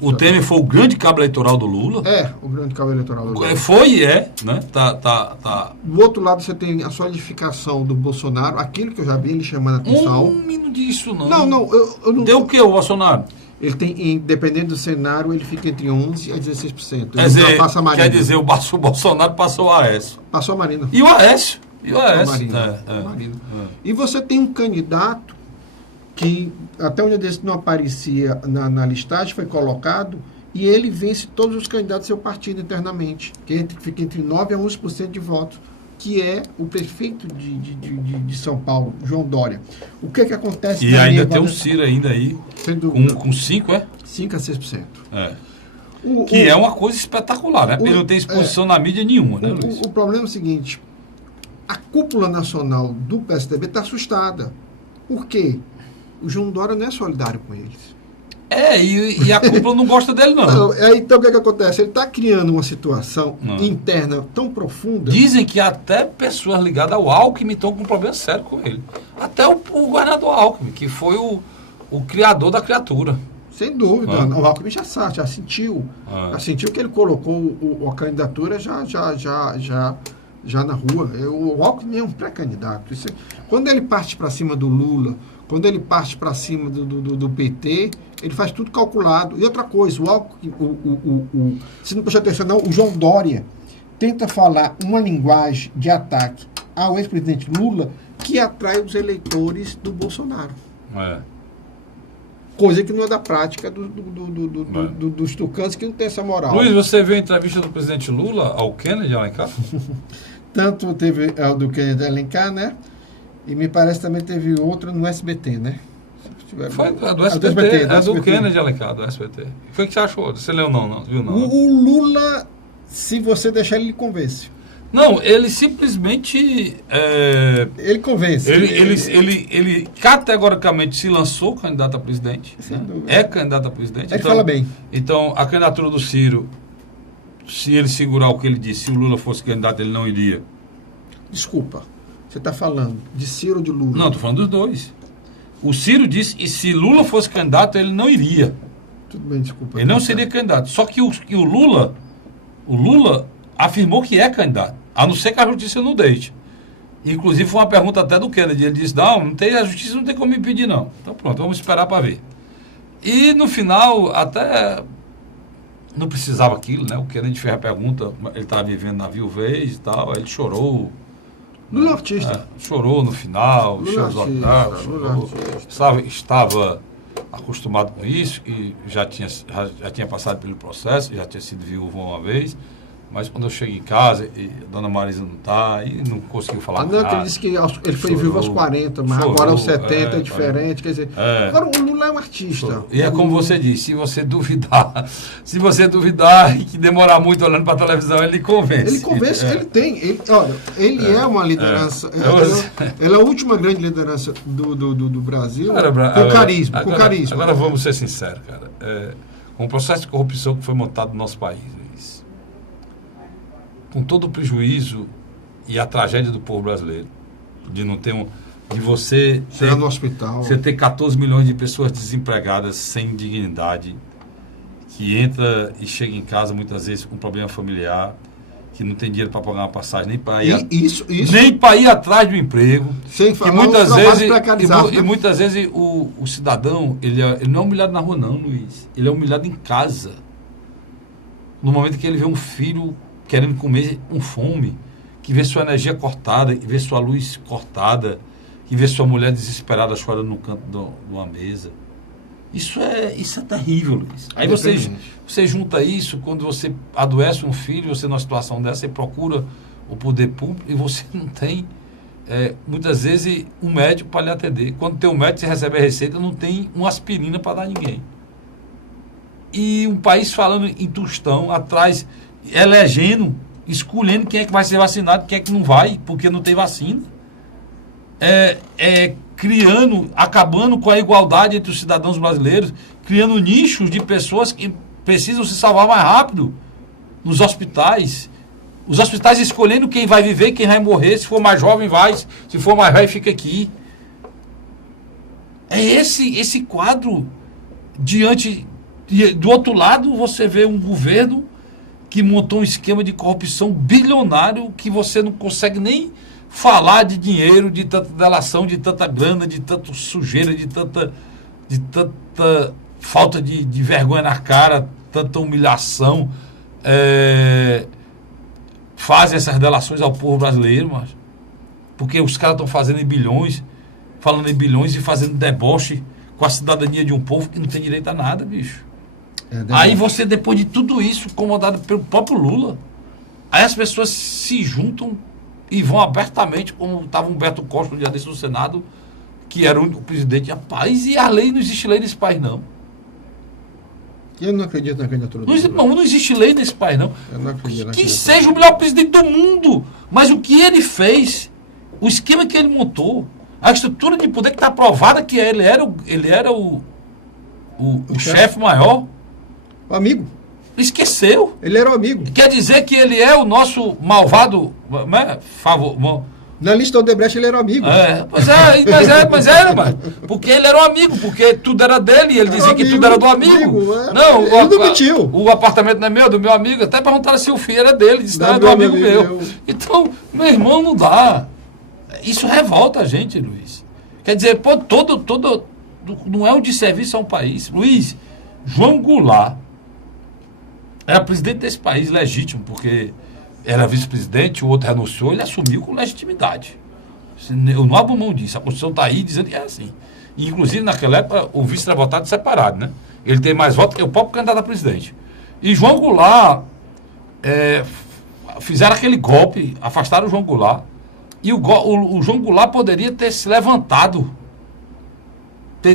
O Temer foi o grande cabo eleitoral do Lula. O grande cabo eleitoral do Lula. Foi e é, né? Tá. Do outro lado, você tem a solidificação do Bolsonaro, aquilo que eu já vi ele chamando a atenção. Não disso, não. Não, eu não. Deu o que o Bolsonaro? Ele tem, dependendo do cenário, ele fica entre 11% a 16%. Quer dizer, o Bolsonaro passou o Aécio. Passou a Marina. E o Aécio. Marina. E você tem um candidato que até um dia desse não aparecia na listagem, foi colocado, e ele vence todos os candidatos do seu partido internamente, que fica entre 9% a 11% de votos, que é o prefeito de São Paulo, João Dória. O que acontece... E ainda tem o Ciro ainda aí, com 5%, 5% a 6%. Que é uma coisa espetacular, né? Ele não tem exposição na mídia nenhuma, né, Luiz? O problema é o seguinte, a cúpula nacional do PSDB está assustada. Por quê? O João Dória não é solidário com eles. E a cúpula não gosta dele, não. Então, o que acontece? Ele está criando uma situação interna tão profunda... Dizem que até pessoas ligadas ao Alckmin estão com um problema sério com ele. Até o governador Alckmin, que foi o criador da criatura. Sem dúvida. O Alckmin já sentiu. Já sentiu que ele colocou a candidatura já na rua. O Alckmin é um pré-candidato. Quando ele parte para cima do Lula, quando ele parte para cima do PT, ele faz tudo calculado. E outra coisa, o Alckmin, se não prestar atenção, não, o João Dória tenta falar uma linguagem de ataque ao ex-presidente Lula que atrai os eleitores do Bolsonaro. Coisa que não é da prática dos tucanos, que não tem essa moral. Luiz, você viu a entrevista do presidente Lula ao Kennedy Alencar? Tanto teve a do Kennedy Alencar, né? E me parece também teve outra no SBT, né? Foi a do SBT, do Kennedy Alencar, do SBT. O que foi que você achou? Você leu não? Viu não? O Lula, se você deixar, ele convence. Não, ele simplesmente... ele convence. Ele categoricamente se lançou candidato a presidente. Né? É candidato a presidente. Ele fala bem. Então, a candidatura do Ciro, se ele segurar o que ele disse, se o Lula fosse candidato, ele não iria. Desculpa. Você está falando de Ciro ou de Lula? Não, estou falando dos dois. O Ciro disse que se Lula fosse candidato, ele não iria. Tudo bem, desculpa. Ele não seria candidato. Só que o Lula afirmou que é candidato, a não ser que a justiça não deixe. Inclusive foi uma pergunta até do Kennedy. Ele disse, a justiça não tem como impedir, não. Então pronto, vamos esperar para ver. E no final, até não precisava aquilo, né? O Kennedy fez a pergunta, ele estava vivendo na viuvez e tal, aí ele chorou. Lula artista. Chorou no final, estava acostumado com isso, e já tinha passado pelo processo, já tinha sido viúvo uma vez, Mas quando eu chego em casa, e a dona Marisa não está, e não conseguiu falar Não, nada. ele disse que ele foi vivo aos 40, mas agora aos 70 é diferente. Quer dizer, agora o Lula é um artista. E é como você disse, se você duvidar e que demorar muito olhando para a televisão, ele convence. Ele convence, ele é uma liderança. Ele é a última grande liderança do Brasil com carisma. Agora vamos ser sinceros, cara. Com o processo de corrupção que foi montado no nosso país, Luiz, com todo o prejuízo e a tragédia do povo brasileiro, de não ter de você chegar no hospital, você ter 14 milhões de pessoas desempregadas sem dignidade, que entra e chega em casa muitas vezes com problema familiar, que não tem dinheiro para pagar uma passagem nem para ir nem para ir atrás do emprego, sem falar e muitas vezes o cidadão ele não é humilhado na rua não, Luiz, ele é humilhado em casa, no momento que ele vê um filho querendo comer com fome, que vê sua energia cortada, que vê sua luz cortada, que vê sua mulher desesperada chorando no canto de uma mesa. Isso é terrível, Luiz. Aí você junta isso, quando você adoece um filho, você numa situação dessa, você procura o poder público e você não tem, muitas vezes, um médico para lhe atender. Quando tem um médico, você recebe a receita, não tem uma aspirina para dar a ninguém. E um país falando em tostão, atrás, elegendo, escolhendo quem é que vai ser vacinado, quem é que não vai, porque não tem vacina. Criando, acabando com a igualdade entre os cidadãos brasileiros, criando nichos de pessoas que precisam se salvar mais rápido nos hospitais. Os hospitais escolhendo quem vai viver, quem vai morrer, se for mais jovem vai, se for mais velho fica aqui. É esse quadro diante. Do outro lado, você vê um governo que montou um esquema de corrupção bilionário que você não consegue nem falar de dinheiro, de tanta delação, de tanta grana, de tanta sujeira, de tanta falta de vergonha na cara, tanta humilhação. Fazem essas delações ao povo brasileiro, mas porque os caras estão fazendo em bilhões, falando em bilhões e fazendo deboche com a cidadania de um povo que não tem direito a nada, bicho. Aí você, depois de tudo isso, comandado pelo próprio Lula, aí as pessoas se juntam e vão abertamente, como estava Humberto Costa no dia desse no Senado, que era o único presidente. Rapaz, e a lei, não existe lei nesse país, não. Eu não acredito na candidatura do Lula. Não existe lei nesse país, não. Eu não acredito que seja o melhor presidente do mundo, mas o que ele fez, o esquema que ele montou, a estrutura de poder que está aprovada que ele era o chefe maior. O amigo. Esqueceu. Ele era o amigo. Quer dizer que ele é o nosso malvado, na lista do Odebrecht ele era o amigo. Mas era, porque ele era o amigo, porque tudo era dele e ele dizia que tudo era do amigo. Ele demitiu. O apartamento não é meu, do meu amigo, até perguntaram se o filho era dele, disse não, é do amigo meu. Então, meu irmão, não dá. Isso revolta a gente, Luiz. Quer dizer, não é um desserviço a um país. Luiz, João Goulart era presidente desse país legítimo, porque era vice-presidente, o outro renunciou, ele assumiu com legitimidade. Eu não abro mão disso, a Constituição está aí dizendo que é assim. E, inclusive, naquela época, o vice era votado separado, né? Ele tem mais votos que o próprio candidato a presidente. E João Goulart, fizeram aquele golpe, afastaram o João Goulart, e o João Goulart poderia ter se levantado.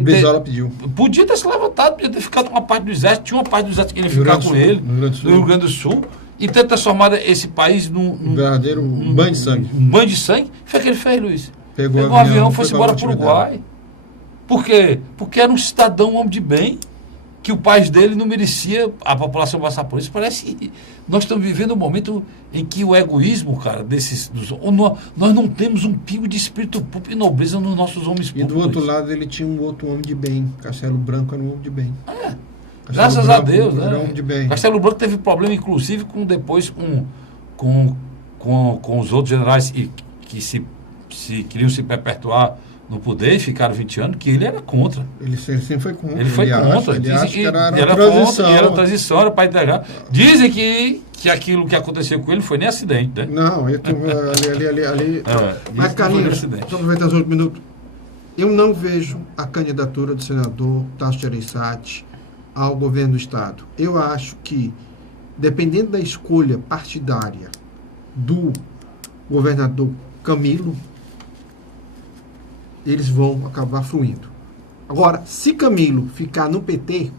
Brizola pediu. Podia ter se levantado, podia ter ficado com uma parte do exército, tinha uma parte do exército que ele ficar com ele, no Rio Grande do Sul, e ter transformado esse país num verdadeiro banho de sangue. Um banho de sangue. Foi o que ele fez, Luiz. Pegou um avião, foi embora para o Uruguai. Por quê? Porque era um cidadão, um homem de bem, que o país dele não merecia a população passar por isso. Parece que nós estamos vivendo um momento em que o egoísmo, cara, nós não temos um pingo de espírito público e nobreza nos nossos homens públicos. E do outro lado ele tinha um outro homem de bem. Castelo Branco era um homem de bem. Graças a Deus, né? Era um homem de bem. Castelo Branco teve problema, inclusive, com os outros generais que queriam se perpetuar no poder e ficaram 20 anos, que ele era contra. Ele sempre foi contra. Ele foi contra. Ele acha que era transição, era para integrar. Dizem que aquilo que aconteceu com ele foi nem acidente, né? Não, ali. Mas, Carlinhos, só aproveitar os outros minutos. Eu não vejo a candidatura do senador Tasso Gereissati ao governo do Estado. Eu acho que dependendo da escolha partidária do governador Camilo, eles vão acabar fluindo. Agora, se Camilo ficar no PT,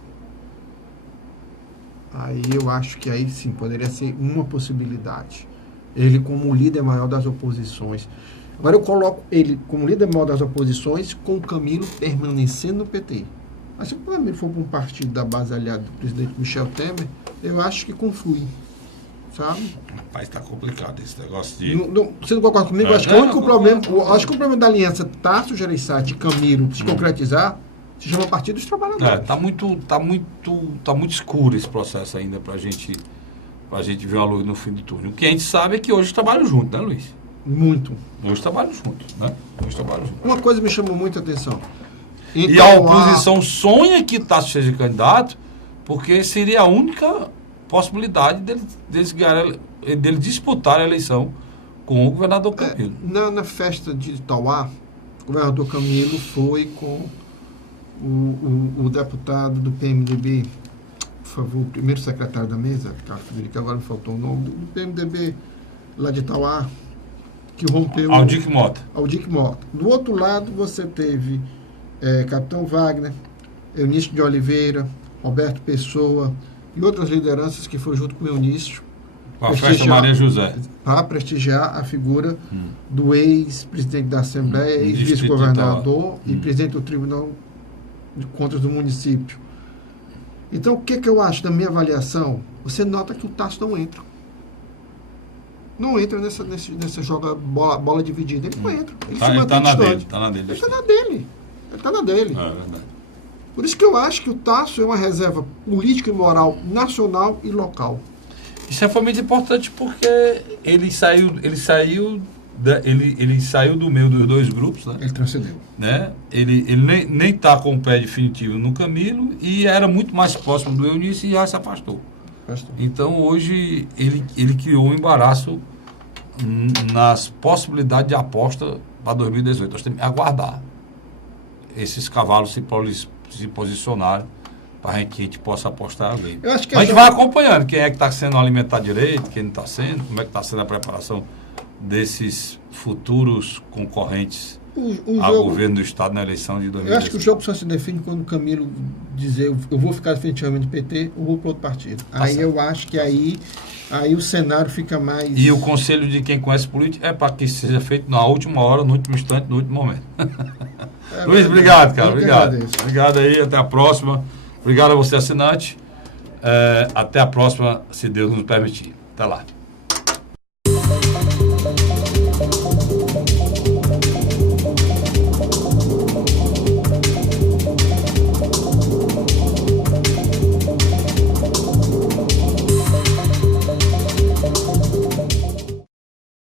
aí eu acho que aí sim poderia ser uma possibilidade. Ele como líder maior das oposições. Agora eu coloco ele como líder maior das oposições com o Camilo permanecendo no PT. Mas se o Camilo for para um partido da base aliada do presidente Michel Temer, eu acho que conflui. Sabe? Rapaz, tá complicado esse negócio de... Você não concorda comigo? Acho que o único problema, acho que o problema da aliança Tasso Gereissati e Camilo se concretizar se chama Partido dos Trabalhadores. Tá muito escuro esse processo ainda pra gente ver uma luz no fim do túnel. O que a gente sabe é que hoje trabalham juntos, né, Luiz? Muito. Hoje trabalham juntos, né? Uma coisa me chamou muita atenção. E a oposição sonha que Tasso seja candidato, porque seria a única possibilidade dele disputar a eleição com o governador Camilo. Na festa de Itauá, o governador Camilo foi com o deputado do PMDB, por favor, o primeiro secretário da mesa, que agora me faltou o nome, do PMDB lá de Itauá, que rompeu... Aldir Mota. Do outro lado, você teve Capitão Wagner, Eunício de Oliveira, Roberto Pessoa e outras lideranças que foram junto com o Eunício a festa Maria José, para prestigiar a figura do ex-presidente da Assembleia, ex-vice-governador e presidente do Tribunal de Contas do município. Então, o que eu acho da minha avaliação? Você nota que o Tasso não entra. Não entra nessa joga bola dividida. Ele não entra. Ele tá na dele. Ele está na dele. É verdade. Por isso que eu acho que o Tasso é uma reserva política e moral nacional e local. Isso foi muito importante porque ele saiu do meio dos dois grupos, né? Ele transcendeu. Né? Ele nem está com o pé definitivo no Camilo e era muito mais próximo do Eunício e já se afastou. Então hoje ele criou um embaraço nas possibilidades de aposta para 2018. Nós temos que aguardar esses cavalos se posicionarem para que a gente possa apostar ali. Mas a gente vai acompanhando quem é que está sendo alimentado direito, quem não está sendo, como é que está sendo a preparação desses futuros concorrentes ao governo do Estado na eleição de 2018. Eu acho que o jogo só se define quando o Camilo dizer eu vou ficar definitivamente no PT ou vou para outro partido. Aí eu acho que aí o cenário fica mais... E o conselho de quem conhece política é para que seja feito na última hora, no último instante, no último momento. Luiz, obrigado, cara. Obrigado aí, até a próxima. Obrigado a você, assinante. Até a próxima, se Deus nos permitir. Até lá.